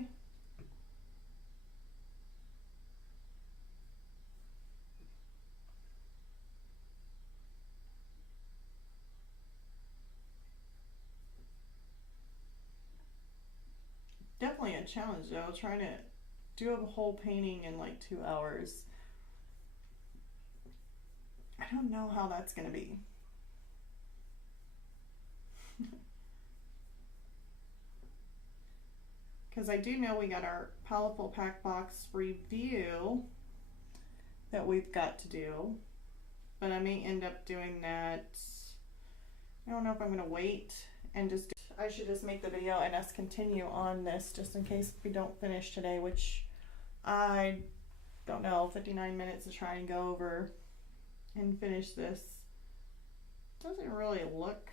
Definitely a challenge though, trying to do a whole painting in like 2 hours. I don't know how that's gonna be. Because I do know we got our Powerful Pack Box review that we've got to do, but I may end up doing that. I don't know if I'm gonna wait and just I should just make the video and us continue on this just in case we don't finish today, which I don't know, 59 minutes to try and go over and finish this. Doesn't doesn't really look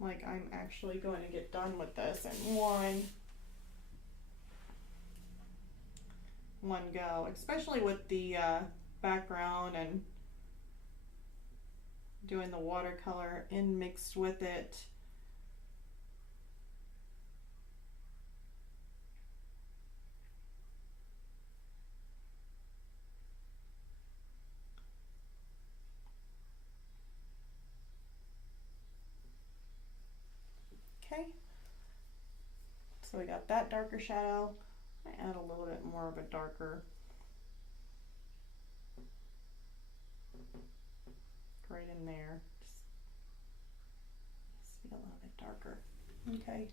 like I'm actually going to get done with this in one go, especially with the background and doing the watercolor in mixed with it. Okay, so we got that darker shadow. I add a little bit more of a darker right in there. Just be a little bit darker. Okay,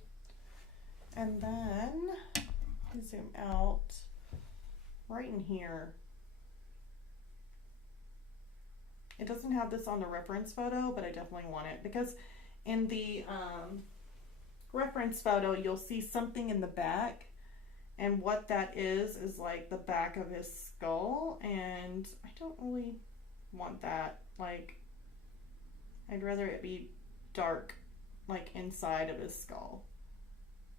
and then zoom out right in here. It doesn't have this on the reference photo, but I definitely want it because in the reference photo you'll see something in the back, and what that is like the back of his skull, and I don't really want that. Like, I'd rather it be dark, like inside of his skull,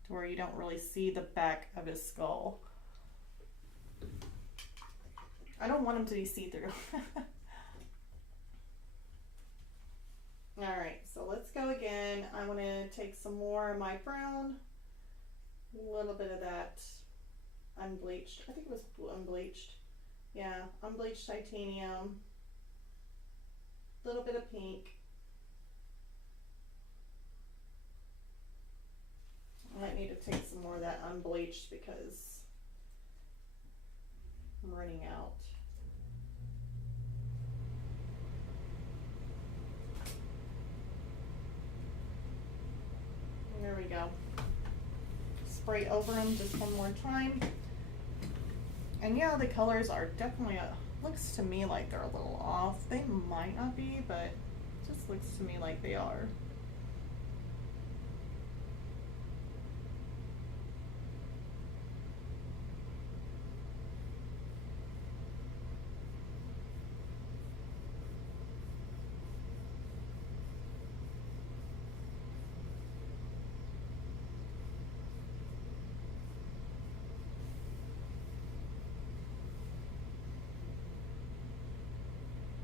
to where you don't really see the back of his skull. I don't want him to be see-through. Alright, so let's go again. I want to take some more of my brown, a little bit of that unbleached, I think it was unbleached, yeah, unbleached titanium, a little bit of pink. I might need to take some more of that unbleached because I'm running out. There we go. Spray over them just one more time. And yeah, the colors are definitely, looks to me like they're a little off. They might not be, but it just looks to me like they are.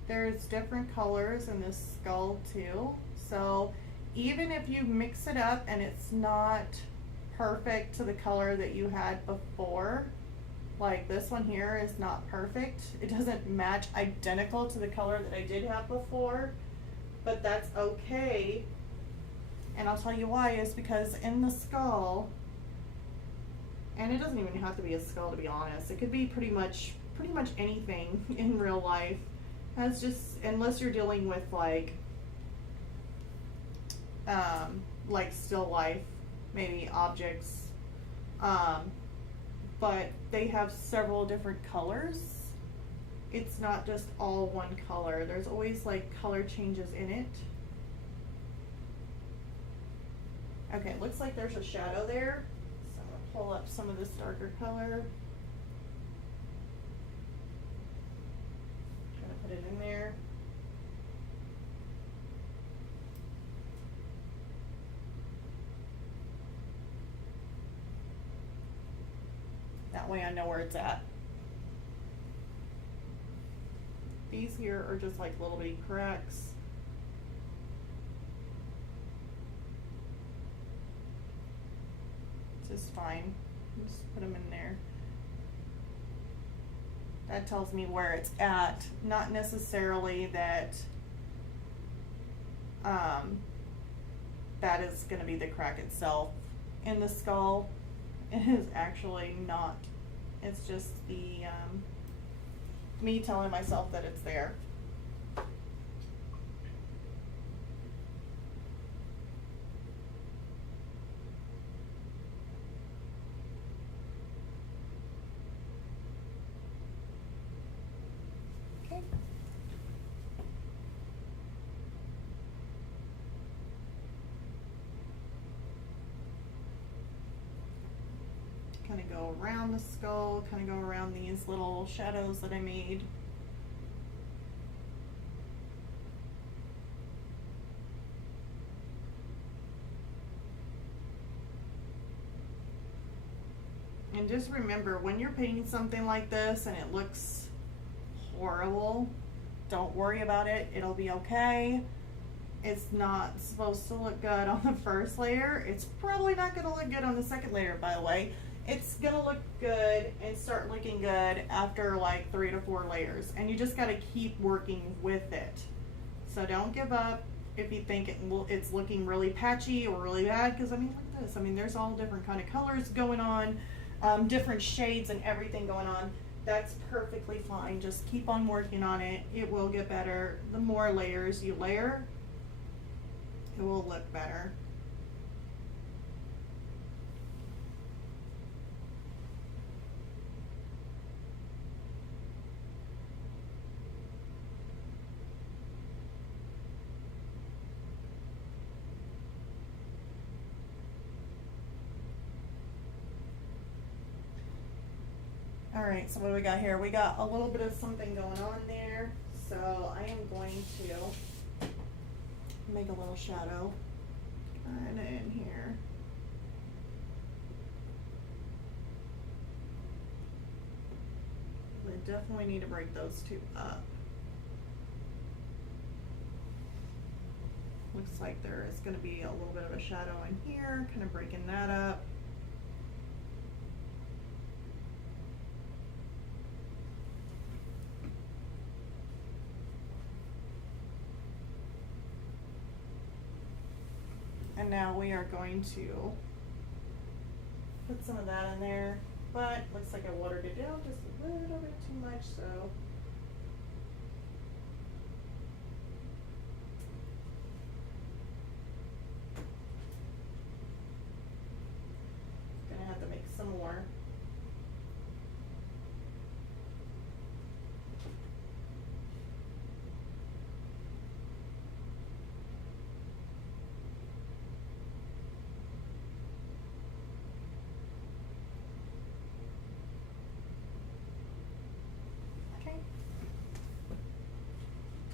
There's different colors in this skull too, so even if you mix it up and it's not perfect to the color that you had before, like this one here is not perfect, it doesn't match identical to the color that I did have before, but that's okay. And I'll tell you why, is because in the skull, and it doesn't even have to be a skull to be honest, it could be pretty much anything in real life. That's just, unless you're dealing with like still life, maybe objects, but they have several different colors. It's not just all one color. There's always like color changes in it. Okay, it looks like there's a shadow there, so I'm gonna pull up some of this darker color. Put it in there. That way I know where it's at. These here are just like little bitty cracks. It's just fine. Just put them in there. That tells me where it's at, not necessarily that that is going to be the crack itself in the skull. It is actually not. It's just the me telling myself that it's there. go around the skull, kind of go around these little shadows that I made. And just remember, when you're painting something like this and it looks horrible, don't worry about it. It'll be okay. It's not supposed to look good on the first layer. It's probably not going to look good on the second layer, by the way. It's going to look good and start looking good after like 3 to 4 layers. And you just got to keep working with it. So don't give up if you think it's looking really patchy or really bad. Because I mean, look at this. I mean, there's all different kind of colors going on. Different shades and everything going on. That's perfectly fine. Just keep on working on it. It will get better. The more layers you layer, it will look better. All right, so what do we got here? We got a little bit of something going on there. So I am going to make a little shadow kind of in here. We definitely need to break those two up. Looks like there is going to be a little bit of a shadow in here, kind of breaking that up. And now we are going to put some of that in there, but looks like I watered it down just a little bit too much, so gonna have to make some more.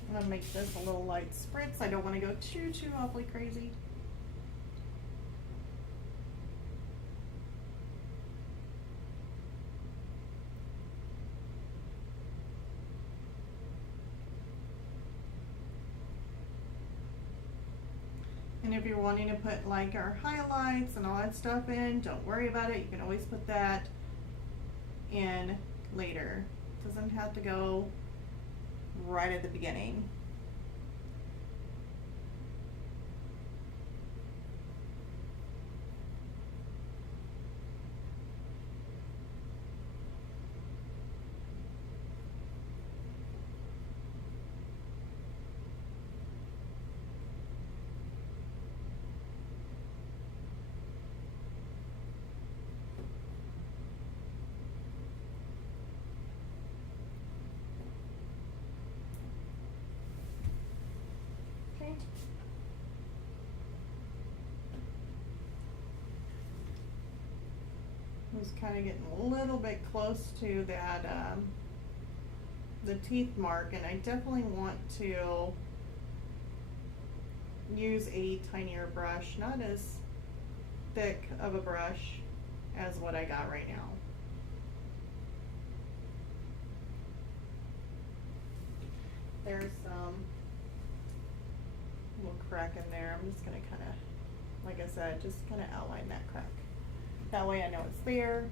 I'm gonna make this a little light spritz. I don't want to go too awfully crazy. And if you're wanting to put like our highlights and all that stuff in, don't worry about it. You can always put that in later. It doesn't have to go right at the beginning. Was kind of getting a little bit close to that the teeth mark, and I definitely want to use a tinier brush, not as thick of a brush as what I got right now. There's some little crack in there. I'm just gonna kind of, like I said, just kind of outline that crack. That way I know it's there.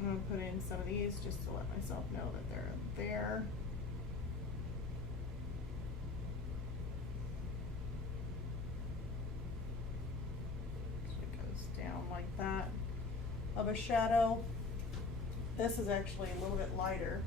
I'm going to put in some of these just to let myself know that they're there. So it goes down like that of a shadow. This is actually a little bit lighter.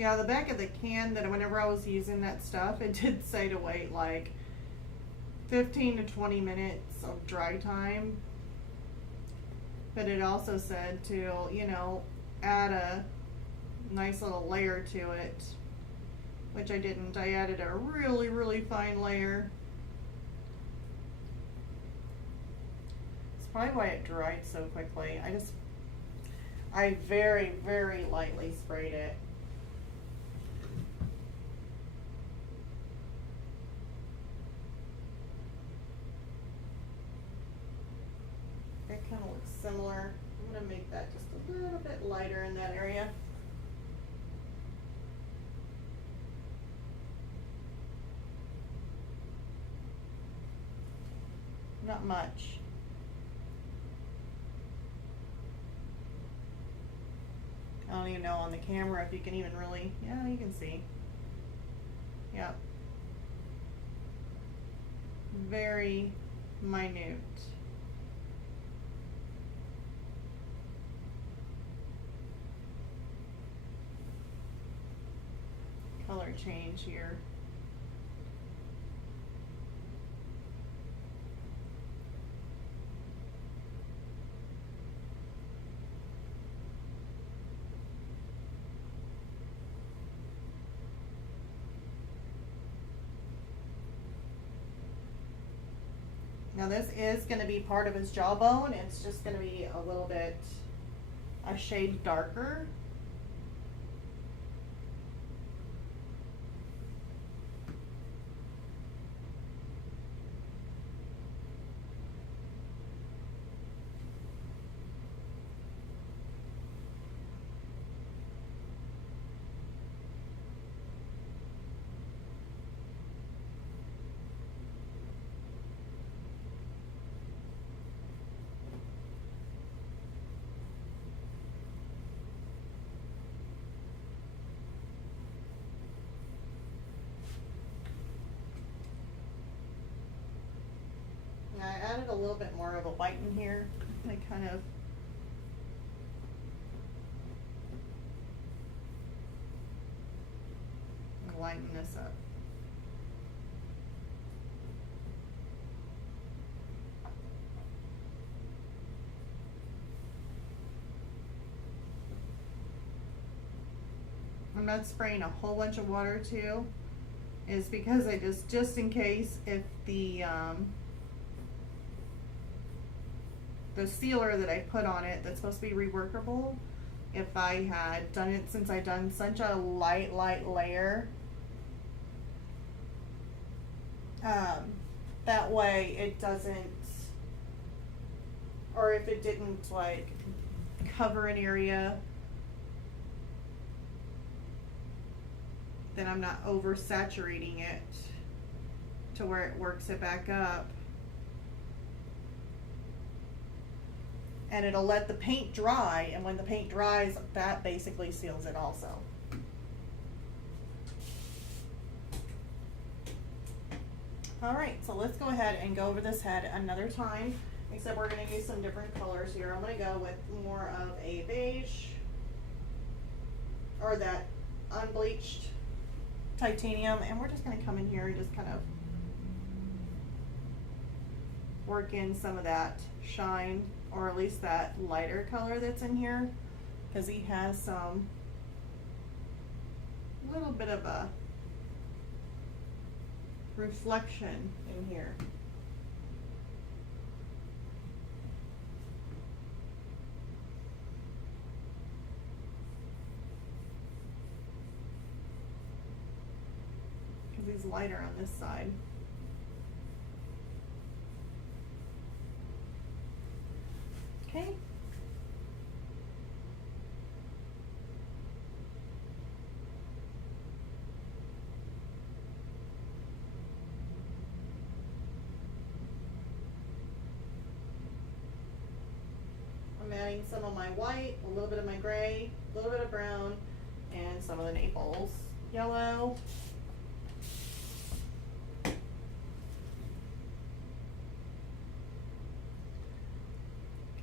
Yeah, the back of the can, that whenever I was using that stuff, it did say to wait like 15 to 20 minutes of dry time. But it also said to, you know, add a nice little layer to it, which I didn't. I added a really, really fine layer. It's probably why it dried so quickly. I very, very lightly sprayed it. It kind of looks similar. I'm going to make that just a little bit lighter in that area. Not much. I don't even know on the camera if you can even really, yeah, you can see. Yep. Very minute. Color change here. Now this is going to be part of his jawbone. It's just going to be a little bit, a shade darker. I added a little bit more of a white in here. I kind of lighten this up. I'm not spraying a whole bunch of water too, is because I just in case if the sealer that I put on it that's supposed to be reworkable, if I had done it, since I've done such a light layer, that way it doesn't, or if it didn't like cover an area, then I'm not oversaturating it to where it works it back up. And it'll let the paint dry, and when the paint dries, that basically seals it also. All right, so let's go ahead and go over this head another time, except we're gonna use some different colors here. I'm gonna go with more of a beige, or that unbleached titanium, and we're just gonna come in here and just kind of work in some of that shine, or at least that lighter color that's in here, because he has some little bit of a reflection in here. Because he's lighter on this side. Okay. I'm adding some of my white, a little bit of my gray, a little bit of brown, and some of the Naples yellow. Kind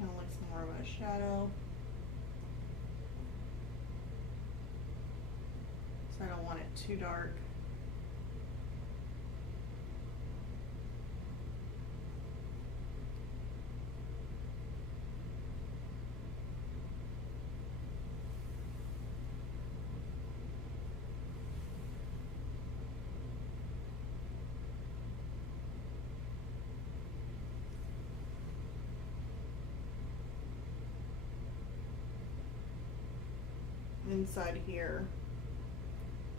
of looks more of a shadow. want it too dark. Inside here,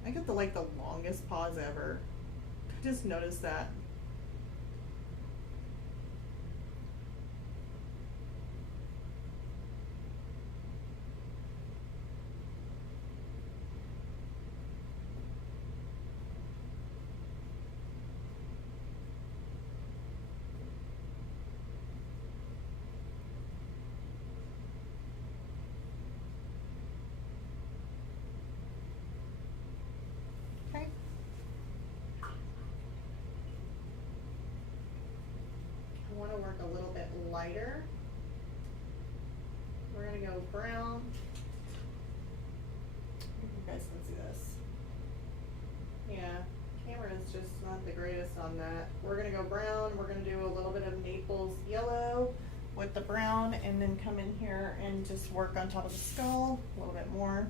I get the longest pause ever. I just noticed that. I want to work a little bit lighter. We're going to go brown. I think you guys can see this. Yeah, camera is just not the greatest on that. We're going to go brown. We're going to do a little bit of Naples yellow with the brown, and then come in here and just work on top of the skull a little bit more.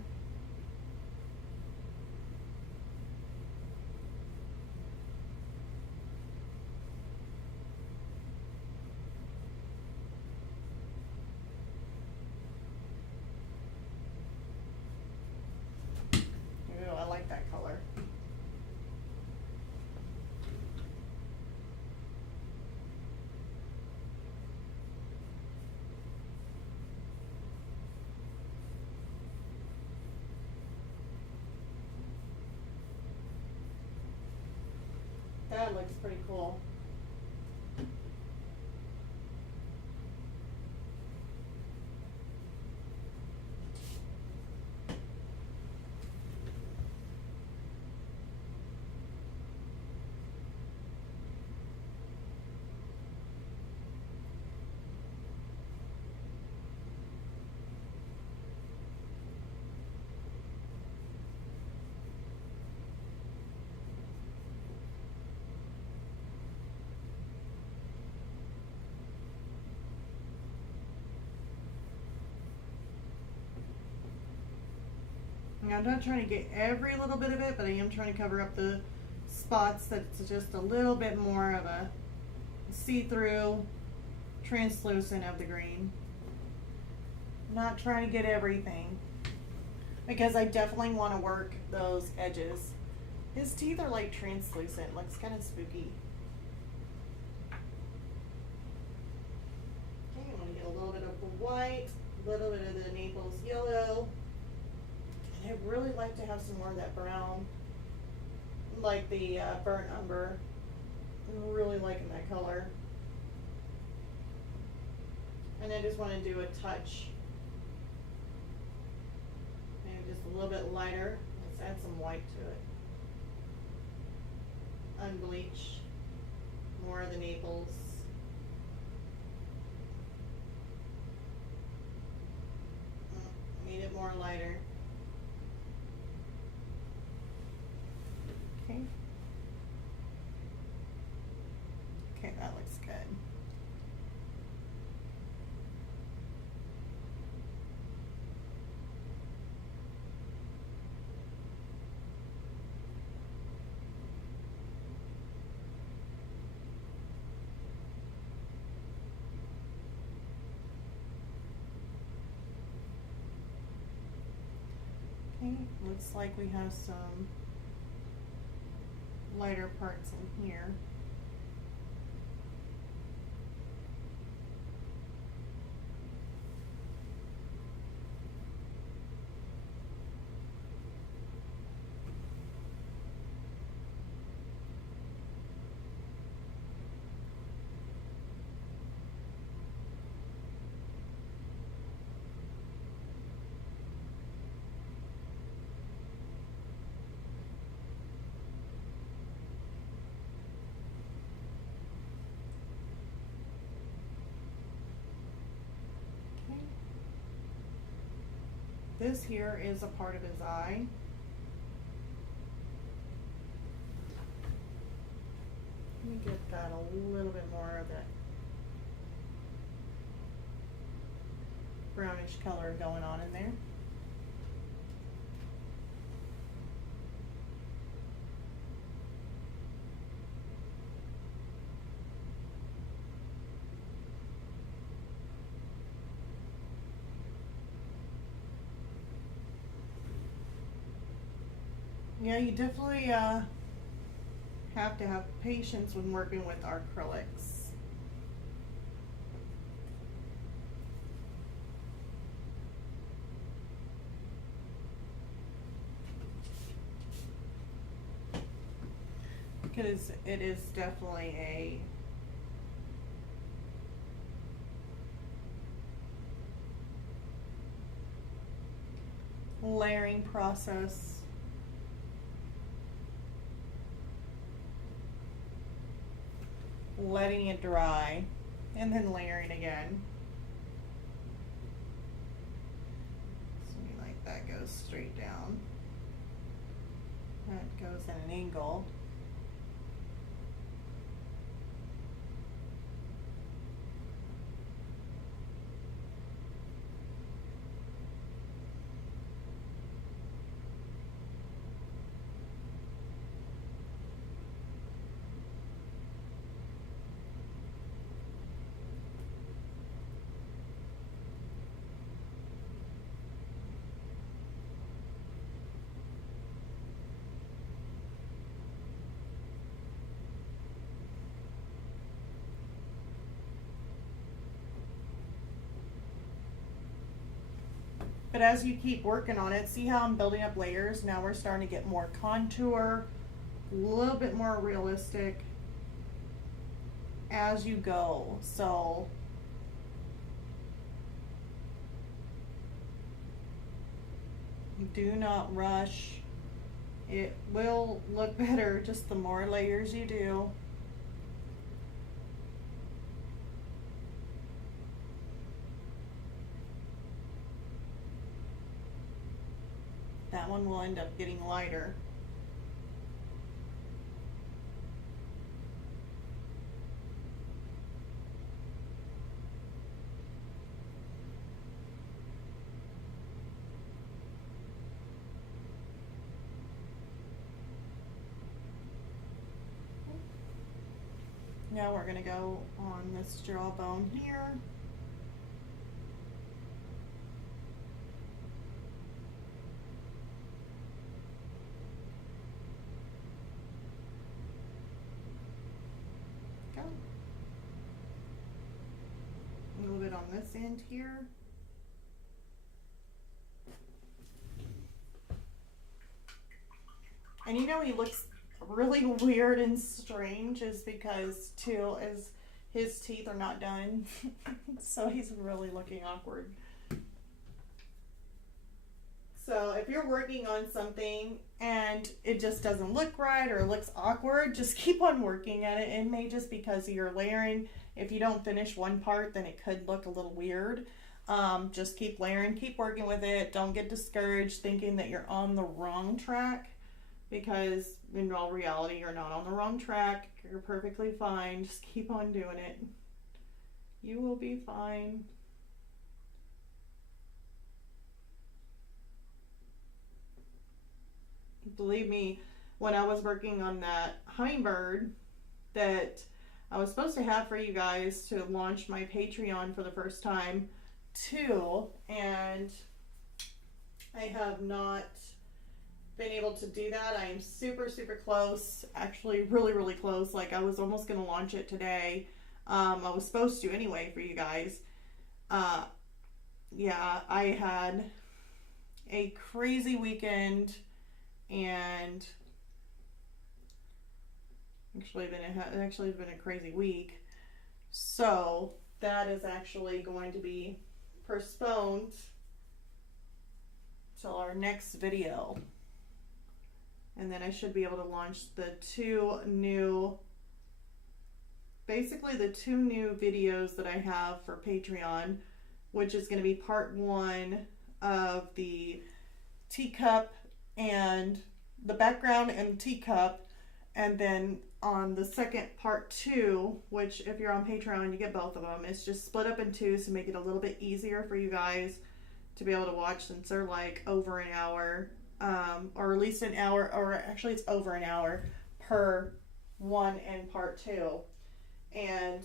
That color. That looks pretty cool. I'm not trying to get every little bit of it, but I am trying to cover up the spots that's just a little bit more of a see-through, translucent of the green. Not trying to get everything, because I definitely want to work those edges. His teeth are like translucent, looks kind of spooky. Okay, I'm going to get a little bit of the white, a little bit of the Naples yellow. And I'd really like to have some more of that brown, like the burnt umber. I'm really liking that color. And I just want to do a touch, maybe just a little bit lighter. Let's add some white to it. Unbleach, more of the Naples. Made it more lighter. Okay. Okay, that looks good. Okay, looks like we have some lighter parts in here. This here is a part of his eye. get that a little bit more of that brownish color going on in there. Yeah, you definitely have to have patience when working with acrylics. Because it is definitely a layering process. Letting it dry and then layering again. Something like that goes straight down. That goes at an angle. But as you keep working on it, see how I'm building up layers? Now we're starting to get more contour, a little bit more realistic as you go. So do not rush. It will look better just the more layers you do. That one will end up getting lighter. Now we're going to go on this jawbone here. Go. A little bit on this end here. And you know he looks really weird and strange is because too is his teeth are not done. So he's really looking awkward. So if you're working on something and it just doesn't look right or looks awkward, just keep on working at it. It may just because of your layering. If you don't finish one part, then it could look a little weird. Just keep layering, keep working with it. Don't get discouraged thinking that you're on the wrong track, because in all reality, you're not on the wrong track. You're perfectly fine. Just keep on doing it. You will be fine. Believe me, when I was working on that hummingbird that I was supposed to have for you guys to launch my Patreon for the first time too, and I have not been able to do that. I am super, super close, actually really, really close. Like I was almost going to launch it today. I was supposed to anyway for you guys. Yeah, I had a crazy weekend and actually been a crazy week. So that is actually going to be postponed till our next video. And then I should be able to launch the two new videos that I have for Patreon, which is going to be part 1 of the teacup and the background and teacup, and then on the second part 2, which if you're on Patreon, you get both of them. It's just split up in 2 to make it a little bit easier for you guys to be able to watch, since they're like over an hour, or at least an hour, or actually it's over an hour per one and part 2. And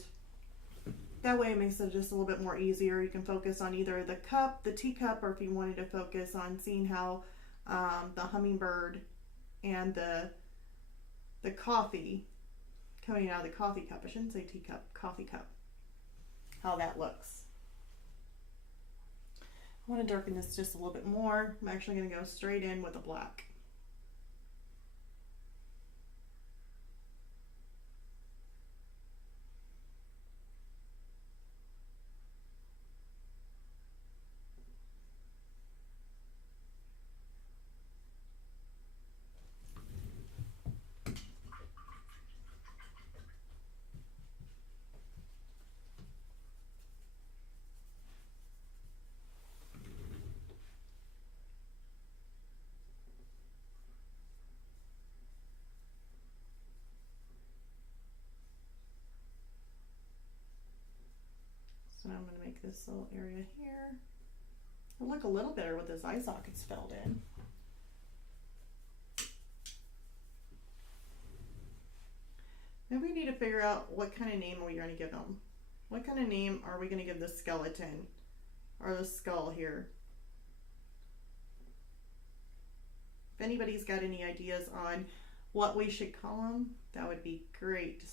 that way it makes it just a little bit more easier. You can focus on either the cup, the teacup, or if you wanted to focus on seeing how the hummingbird and the coffee coming out of the coffee cup. I shouldn't say teacup, coffee cup. How that looks. I want to darken this just a little bit more. I'm actually going to go straight in with a black. So now I'm going to make this little area here. It'll look a little better with those eye sockets filled in. Then we need to figure out what kind of name are we going to give them. What kind of name are we going to give the skeleton or the skull here? If anybody's got any ideas on what we should call them, that would be great.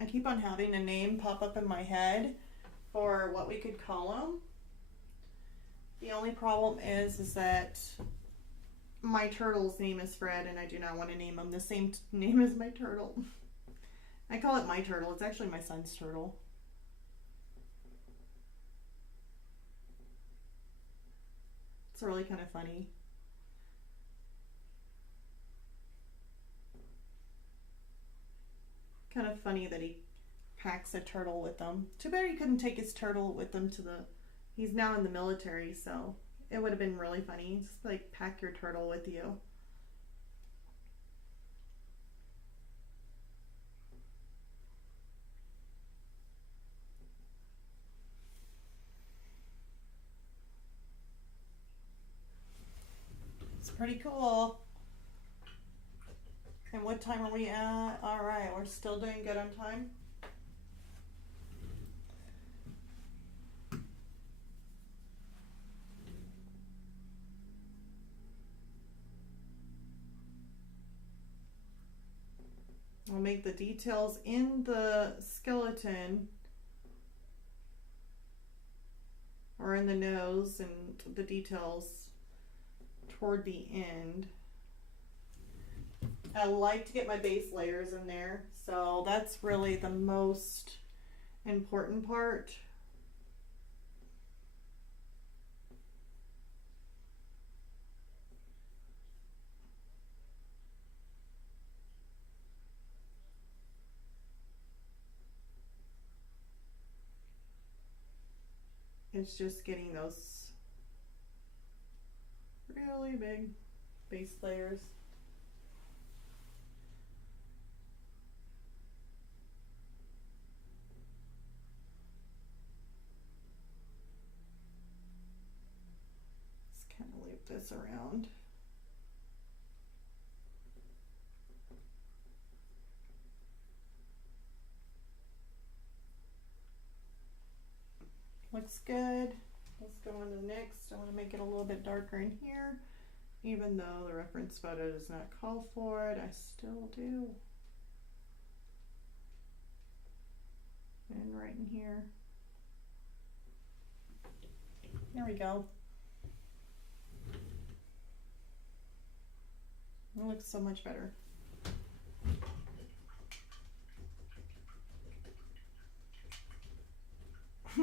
I keep on having a name pop up in my head for what we could call them. The only problem is that my turtle's name is Fred, and I do not want to name him the same name as my turtle. I call it my turtle. It's actually my son's turtle. It's really kind of funny. Kind of funny that he packs a turtle with him. Too bad he couldn't take his turtle with him to the... He's now in the military, so it would have been really funny. Just like pack your turtle with you. It's pretty cool. And what time are we at? All right, we're still doing good on time. I'll make the details in the skeleton or in the nose and the details toward the end. I like to get my base layers in there, so that's really the most important part. It's just getting those really big base layers. Just kind of loop this around. Looks good. Let's go on to the next. I want to make it a little bit darker in here. Even though the reference photo does not call for it, I still do. And right in here. There we go. It looks so much better.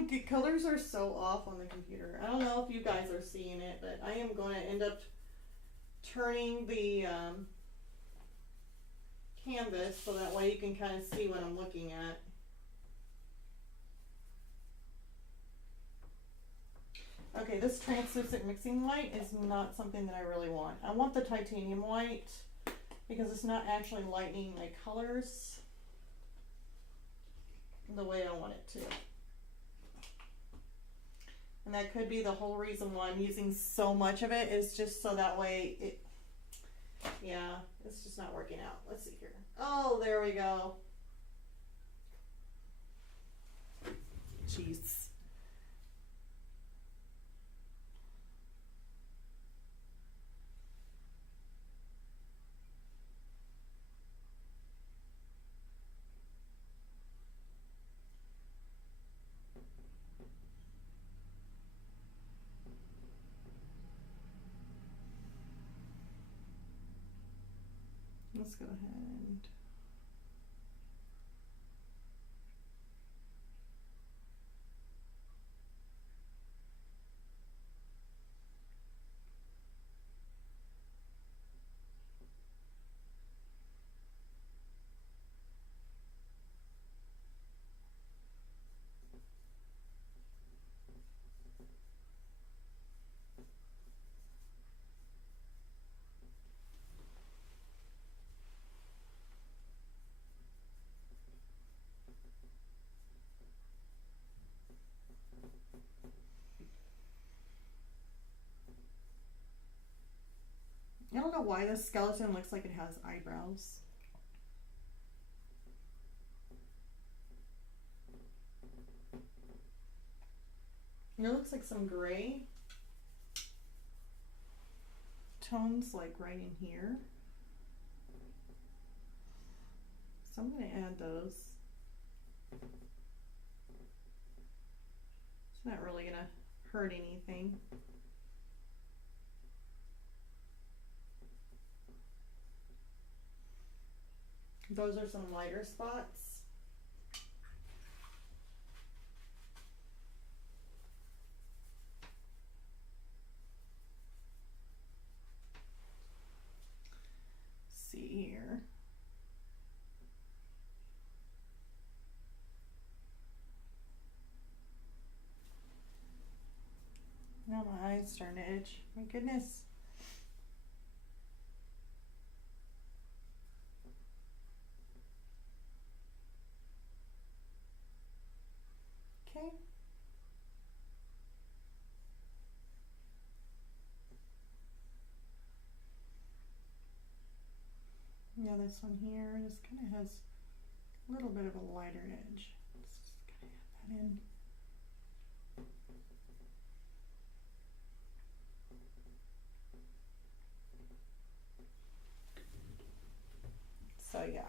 The colors are so off on the computer. I don't know if you guys are seeing it, but I am going to end up turning the canvas so that way you can kind of see what I'm looking at. Okay, this translucent mixing white is not something that I really want. I want the titanium white because it's not actually lightening my colors the way I want it to. And that could be the whole reason why I'm using so much of it, is just so that way it, yeah, it's just not working out. Let's see here. Oh, there we go. Jeez. Let's go ahead and I don't know why this skeleton looks like it has eyebrows. It looks like some gray tones like right in here. So I'm going to add those. It's not really going to hurt anything. Those are some lighter spots. Let's see here. Now my eyes starting to itch. My goodness. Okay. Now this one here just kind of has a little bit of a lighter edge. Let's just kind of add that in. So yeah.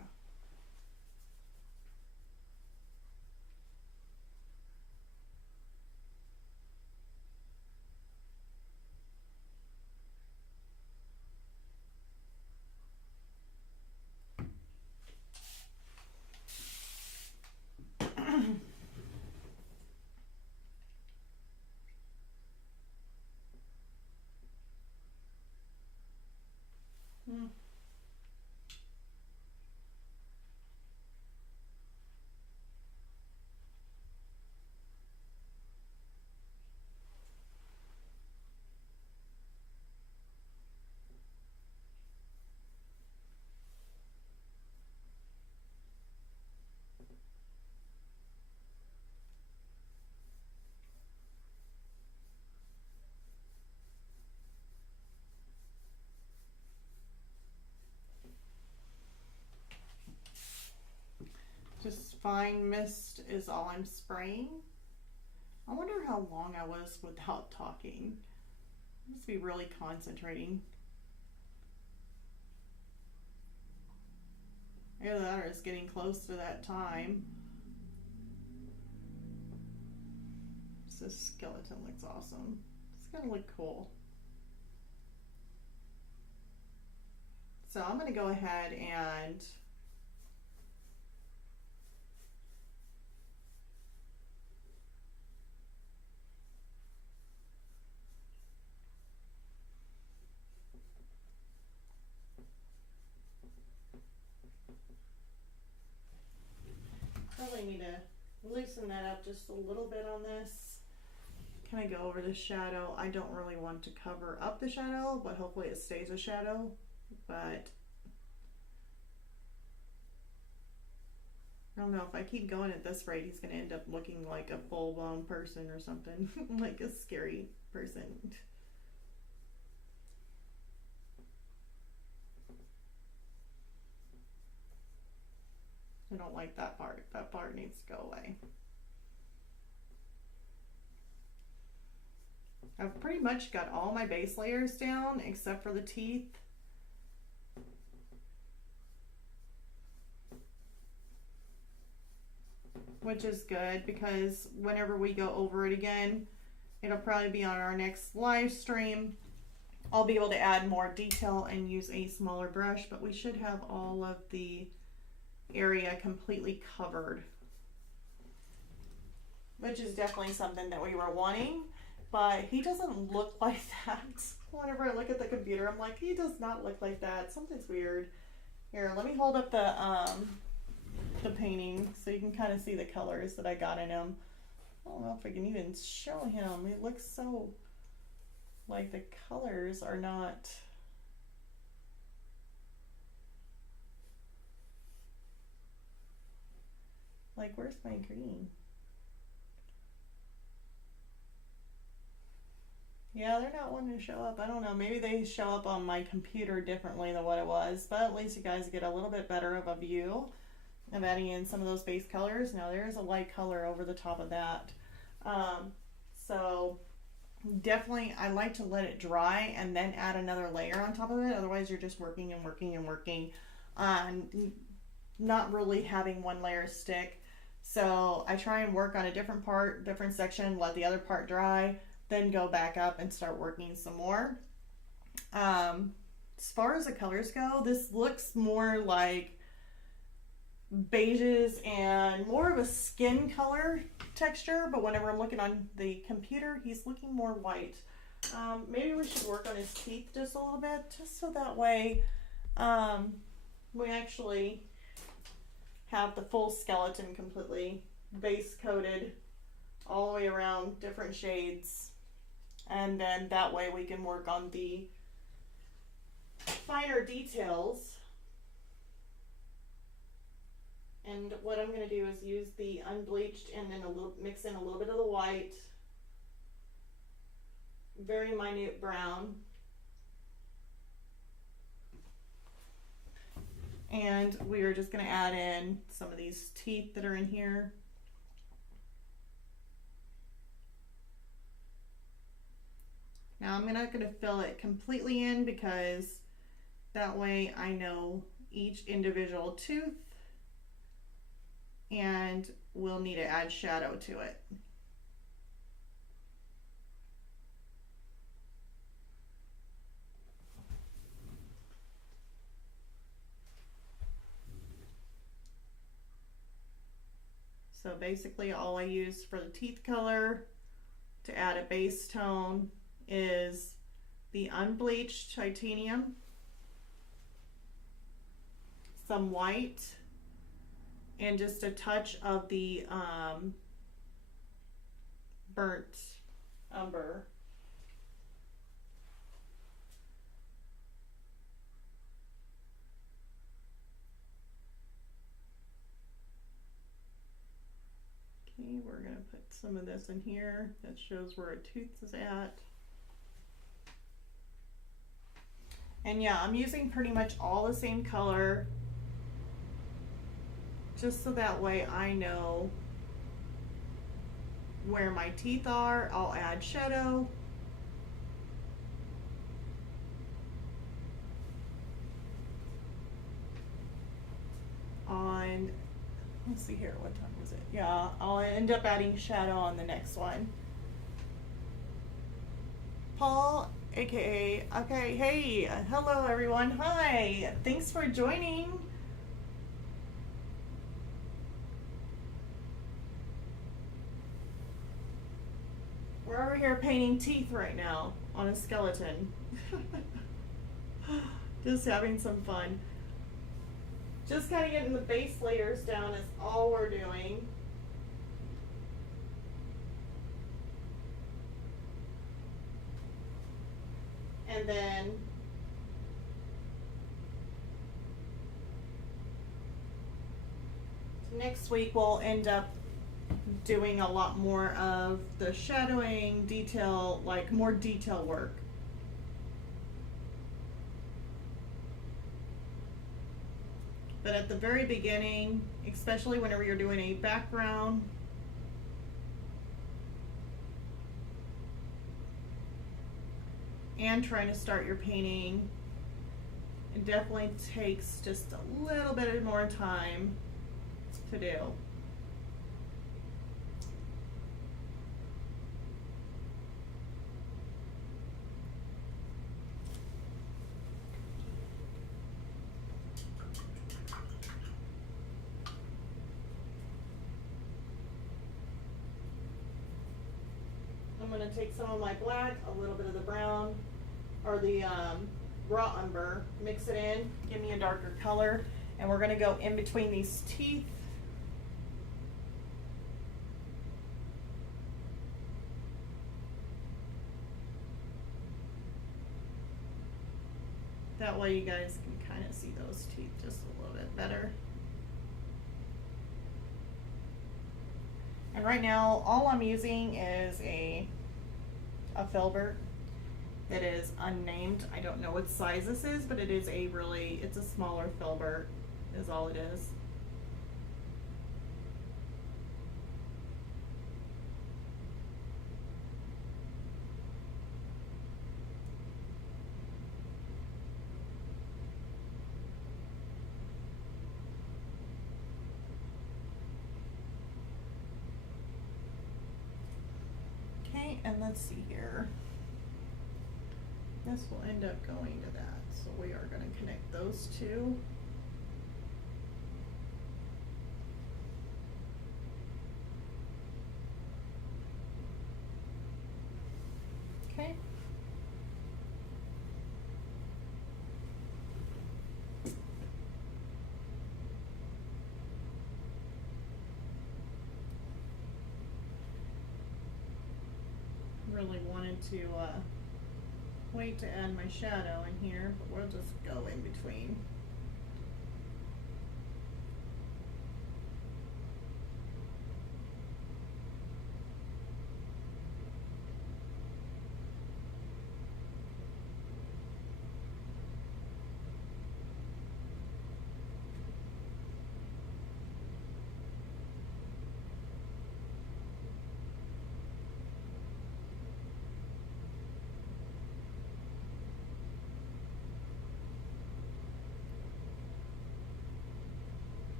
Just fine mist is all I'm spraying. I wonder how long I was without talking. I must be really concentrating. Either that or it's getting close to that time. This skeleton looks awesome. It's gonna look cool. So I'm gonna go ahead and probably need to loosen that up just a little bit on this. kind of go over the shadow. I don't really want to cover up the shadow, but hopefully it stays a shadow. But I don't know, if I keep going at this rate, he's going to end up looking like a full-blown person or something, like a scary person. I don't like that part. That part needs to go away. I've pretty much got all my base layers down except for the teeth. Which is good because whenever we go over it again, it'll probably be on our next live stream. I'll be able to add more detail and use a smaller brush, but we should have all of the area completely covered, which is definitely something that we were wanting, but he doesn't look like that. Whenever I look at the computer, I'm like, he does not look like that. Something's weird. Here, let me hold up the painting so you can kind of see the colors that I got in him. I don't know if I can even show him. It looks so like the colors are not. Like, where's my green? Yeah, they're not wanting to show up. I don't know. Maybe they show up on my computer differently than what it was, but at least you guys get a little bit better of a view of adding in some of those base colors. Now there is a light color over the top of that. So definitely I like to let it dry and then add another layer on top of it. Otherwise you're just working and working and working on not really having one layer stick. So I try and work on a different part, different section, let the other part dry, then go back up and start working some more. As far as the colors go, this looks more like beiges and more of a skin color texture, but whenever I'm looking on the computer, he's looking more white. Maybe we should work on his teeth just a little bit, just so that way we actually have the full skeleton completely base coated all the way around, different shades, and then that way we can work on the finer details. And what I'm going to do is use the unbleached and then mix in a little bit of the white, very minute brown, and we are just going to add in some of these teeth that are in here. Now I'm not going to fill it completely in because that way I know each individual tooth and we'll need to add shadow to it. So basically all I use for the teeth color to add a base tone is the unbleached titanium, some white, and just a touch of the burnt umber. Okay, we're gonna put some of this in here that shows where a tooth is at. And yeah, I'm using pretty much all the same color, just so that way I know where my teeth are. I'll add shadow. On, let's see here, what time was it? Yeah, I'll end up adding shadow on the next one. Paul, aka, okay, hey, hello everyone, hi, thanks for joining. We're over here painting teeth right now on a skeleton. Just having some fun. Just kind of getting the base layers down is all we're doing. And then next week we'll end up doing a lot more of the shadowing, detail, like more detail work. But at the very beginning, especially whenever you're doing a background, and trying to start your painting, it definitely takes just a little bit more time to do. I'm going to take some of my black, a little bit of the brown, or the raw umber, mix it in, give me a darker color, and we're going to go in between these teeth. That way you guys can kind of see those teeth just a little bit better. And right now, all I'm using is a filbert that is unnamed. I don't know what size this is, but it is it's a smaller filbert is all it is. And let's see here. This will end up going to that. So we are going to connect those two. Okay. Really wanted to wait to add my shadow in here, but we'll just go in between.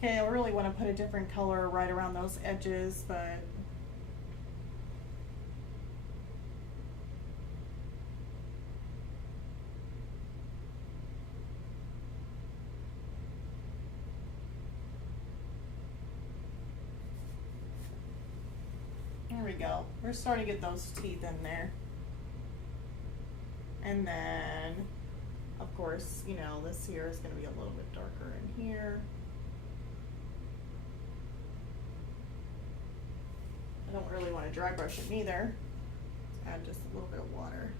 Okay, I really want to put a different color right around those edges, but there we go. We're starting to get those teeth in there. And then, of course, you know, this here is going to be a little bit darker in here. I don't really want to dry brush it either. Let's add just a little bit of water.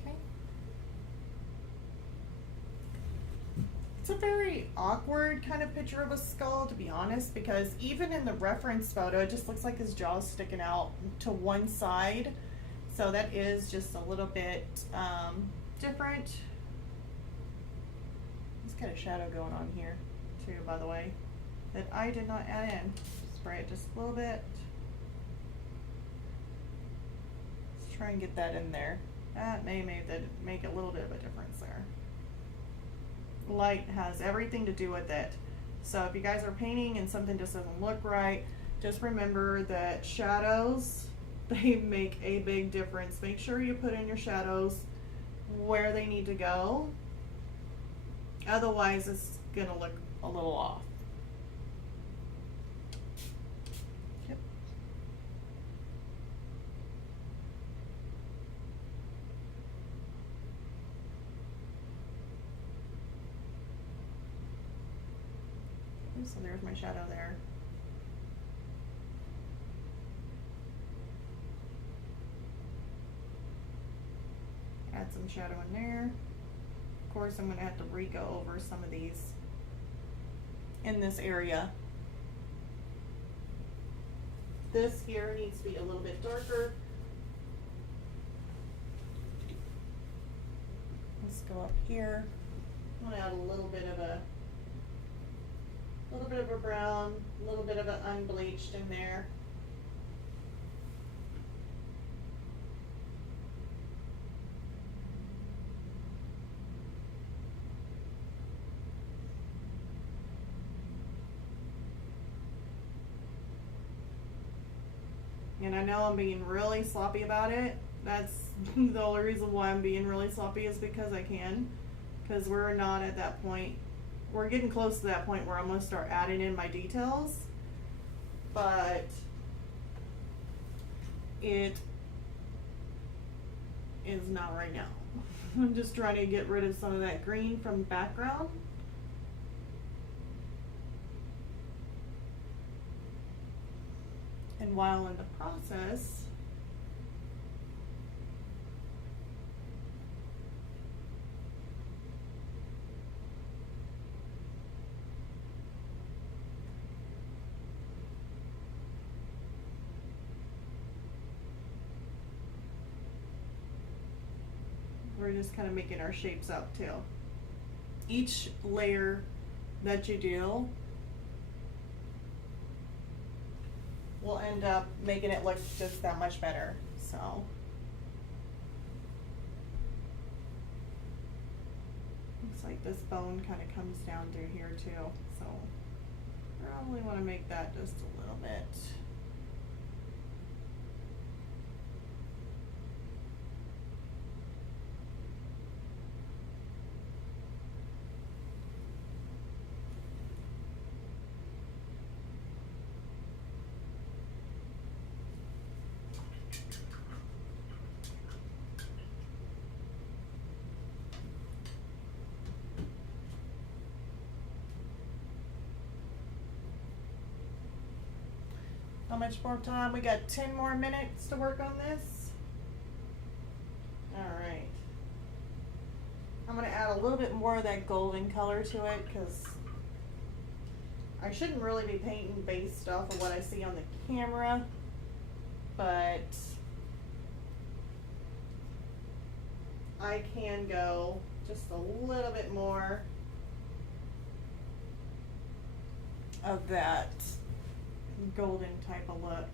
Okay. It's a very awkward kind of picture of a skull, to be honest, because even in the reference photo, it just looks like his jaw's sticking out to one side. So that is just a little bit different. Let's get a shadow going on here too, by the way, that I did not add in. Spray it just a little bit. Let's try and get that in there. That may make a little bit of a difference there. Light has everything to do with it. So if you guys are painting and something just doesn't look right, just remember that shadows, they make a big difference. Make sure you put in your shadows where they need to go. Otherwise, it's gonna look a little off. Yep. So there's my shadow there. Add some shadow in there. Of course, I'm going to have to re-go over some of these in this area. This here needs to be a little bit darker. Let's go up here. I'm going to add a little bit of a brown, a little bit of an unbleached in there. And I know I'm being really sloppy about it. That's the only reason why I'm being really sloppy is because I can. Because we're not at that point. We're getting close to that point where I'm going to start adding in my details. But it is not right now. I'm just trying to get rid of some of that green from the background. And while in the process, we're just kind of making our shapes up too. Each layer that you do will end up making it look just that much better. So looks like this bone kind of comes down through here too. So probably want to make that just a little bit. How much more time? We got 10 more minutes to work on this. All right. I'm going to add a little bit more of that golden color to it because I shouldn't really be painting based off of what I see on the camera, but I can go just a little bit more of that golden type of look.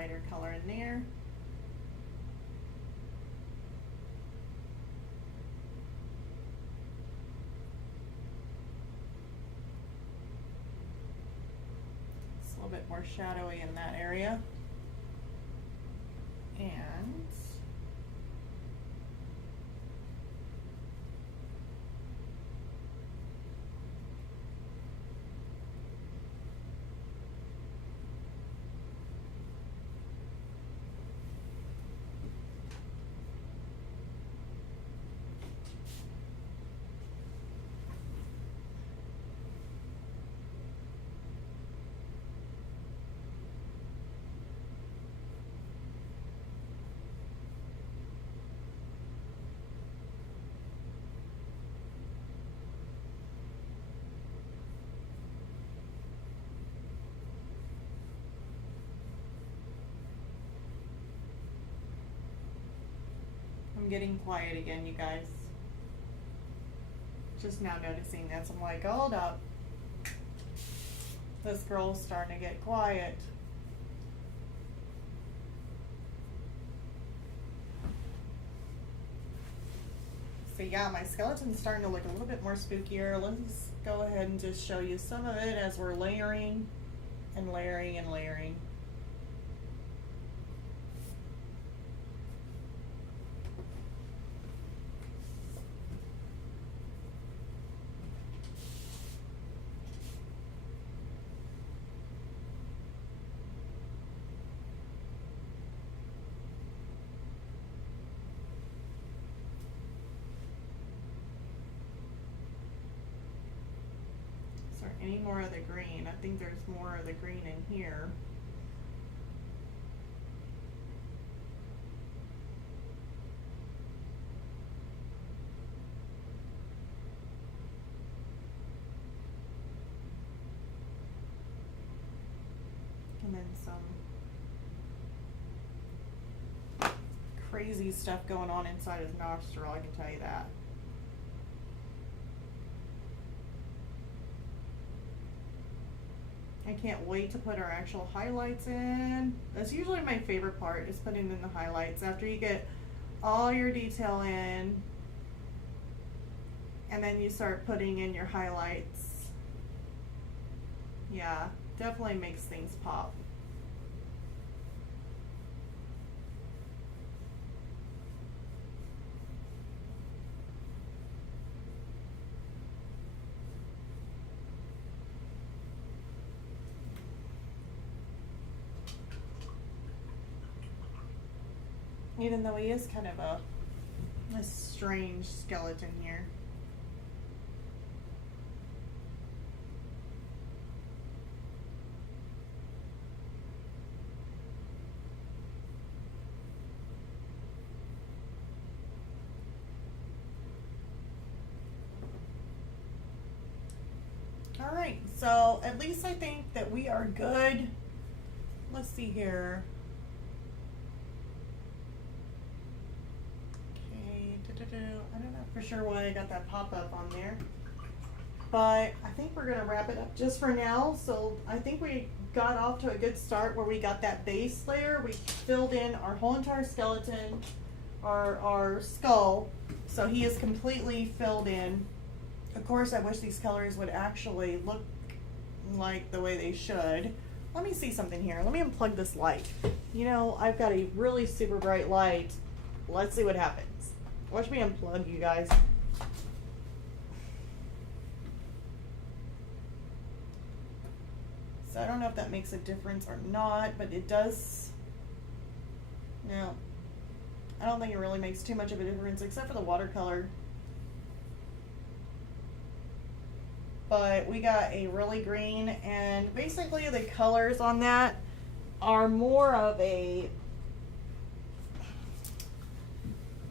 lighter color in there. It's a little bit more shadowy in that area. And I'm getting quiet again, you guys. Just now noticing that, so I'm like, hold up. This girl's starting to get quiet. So yeah, my skeleton's starting to look a little bit more spookier. Let's go ahead and just show you some of it as we're layering and layering and layering. Any more of the green? I think there's more of the green in here. And then some crazy stuff going on inside his nostril, I can tell you that. I can't wait to put our actual highlights in. That's usually my favorite part, is putting in the highlights. After you get all your detail in, and then you start putting in your highlights. Yeah, definitely makes things pop. Even though he is kind of a strange skeleton here. All right, so at least I think that we are good. Let's see here. I don't know for sure why I got that pop-up on there, but I think we're gonna wrap it up just for now. So I think we got off to a good start where we got that base layer. We filled in our whole entire skeleton, our skull, so he is completely filled in. Of course, I wish these colors would actually look like the way they should. Let me see something here. Let me unplug this light. You know, I've got a really super bright light. Let's see what happens. Watch me unplug, you guys. So I don't know if that makes a difference or not, but it does. No, I don't think it really makes too much of a difference, except for the watercolor. But we got a really green, and basically the colors on that are more of a,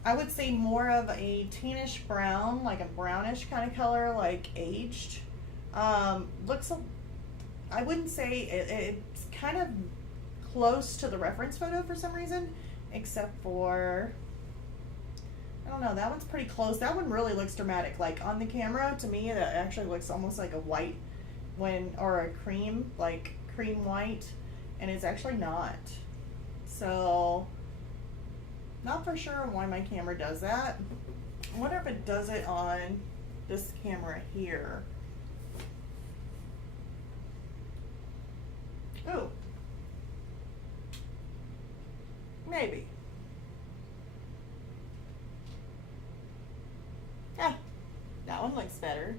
I would say more of a tannish brown, like a brownish kind of color, like aged. Looks, I wouldn't say it's kind of close to the reference photo for some reason, except for, I don't know, that one's pretty close. That one really looks dramatic. Like on the camera, to me, that actually looks almost like a white or a cream, like cream white, and it's actually not. So, not for sure why my camera does that. I wonder if it does it on this camera here. Oh, maybe. Yeah, that one looks better.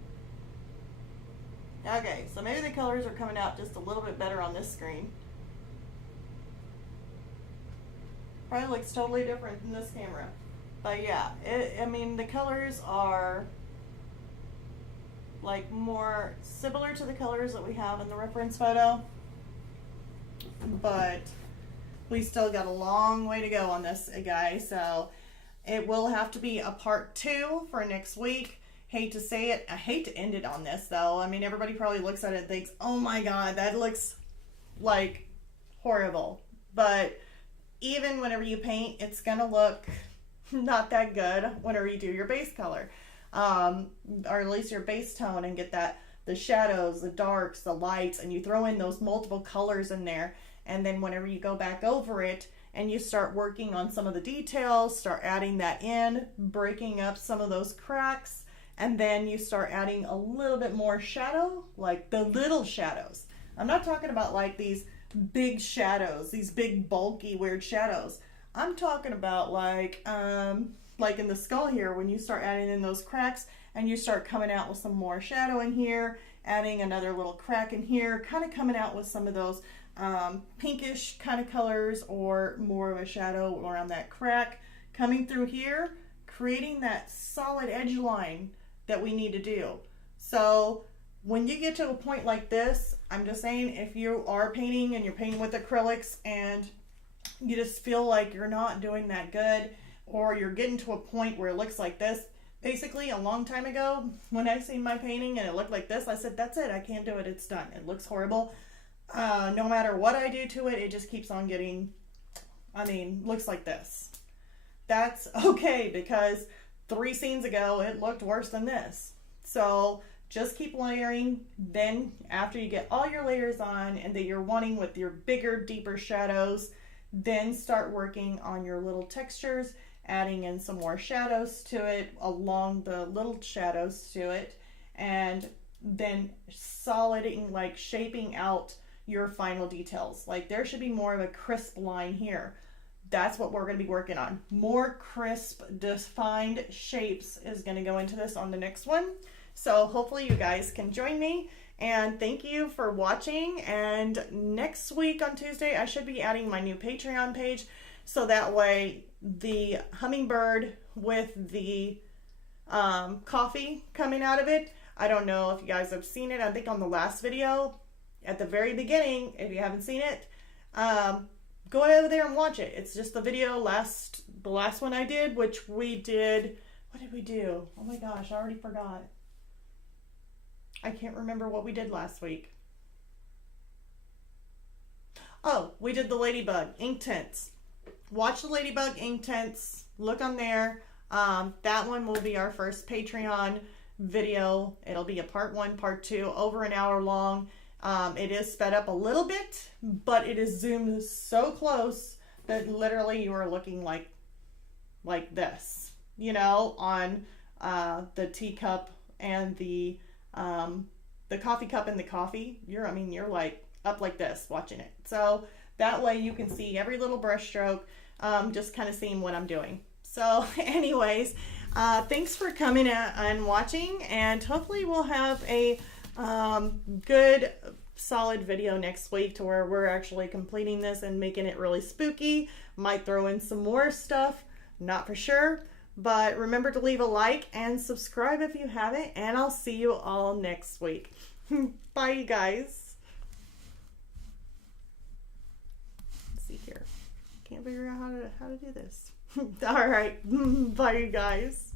Okay, so maybe the colors are coming out just a little bit better on this screen. Probably looks totally different from this camera. But yeah, I mean, the colors are like more similar to the colors that we have in the reference photo. But we still got a long way to go on this, guys. So it will have to be a part 2 for next week. Hate to say it. I hate to end it on this, though. I mean, everybody probably looks at it and thinks, oh my God, that looks like horrible. But even whenever you paint, it's going to look not that good whenever you do your base color. Or at least your base tone, and get that, the shadows, the darks, the lights, and you throw in those multiple colors in there. And then whenever you go back over it and you start working on some of the details, start adding that in, breaking up some of those cracks, and then you start adding a little bit more shadow, like the little shadows. I'm not talking about like these big shadows, these big bulky weird shadows. I'm talking about like in the skull here, when you start adding in those cracks and you start coming out with some more shadow in here, adding another little crack in here, kind of coming out with some of those pinkish kind of colors, or more of a shadow around that crack coming through here, creating that solid edge line that we need to do. So when you get to a point like this, I'm just saying, if you are painting and you're painting with acrylics and you just feel like you're not doing that good, or you're getting to a point where it looks like this. Basically, a long time ago, when I seen my painting and it looked like this, I said, that's it, I can't do it, it's done. It looks horrible. No matter what I do to it, it just keeps on getting, looks like this. That's okay, because 3 scenes ago, it looked worse than this. So just keep layering. Then after you get all your layers on and that you're wanting with your bigger, deeper shadows, then start working on your little textures, adding in some more shadows to it, along the little shadows to it, and then soliding, like shaping out your final details. Like there should be more of a crisp line here. That's what we're going to be working on. More crisp, defined shapes is going to go into this on the next one. So hopefully you guys can join me. And thank you for watching. And next week on Tuesday, I should be adding my new Patreon page. So that way the hummingbird with the coffee coming out of it. I don't know if you guys have seen it. I think on the last video at the very beginning, if you haven't seen it, go over there and watch it. It's just the video the last one I did, which we did. What did we do? Oh my gosh, I already forgot. I can't remember what we did last week. Oh, we did the Ladybug ink tints. Watch the Ladybug ink tints. Look on there. That one will be our first Patreon video. It'll be a part 1, part 2, over an hour long. It is sped up a little bit, but it is zoomed so close that literally you are looking like this, you know, on the teacup and the coffee cup and the coffee. You're like up like this watching it. So that way you can see every little brush stroke, just kind of seeing what I'm doing. So anyways, thanks for coming and watching, and hopefully we'll have a good solid video next week to where we're actually completing this and making it really spooky. Might throw in some more stuff, not for sure, but remember to leave a like and subscribe if you haven't, and I'll see you all next week. Bye, you guys. Let's see here. Can't figure out how to do this. All right. Bye, you guys.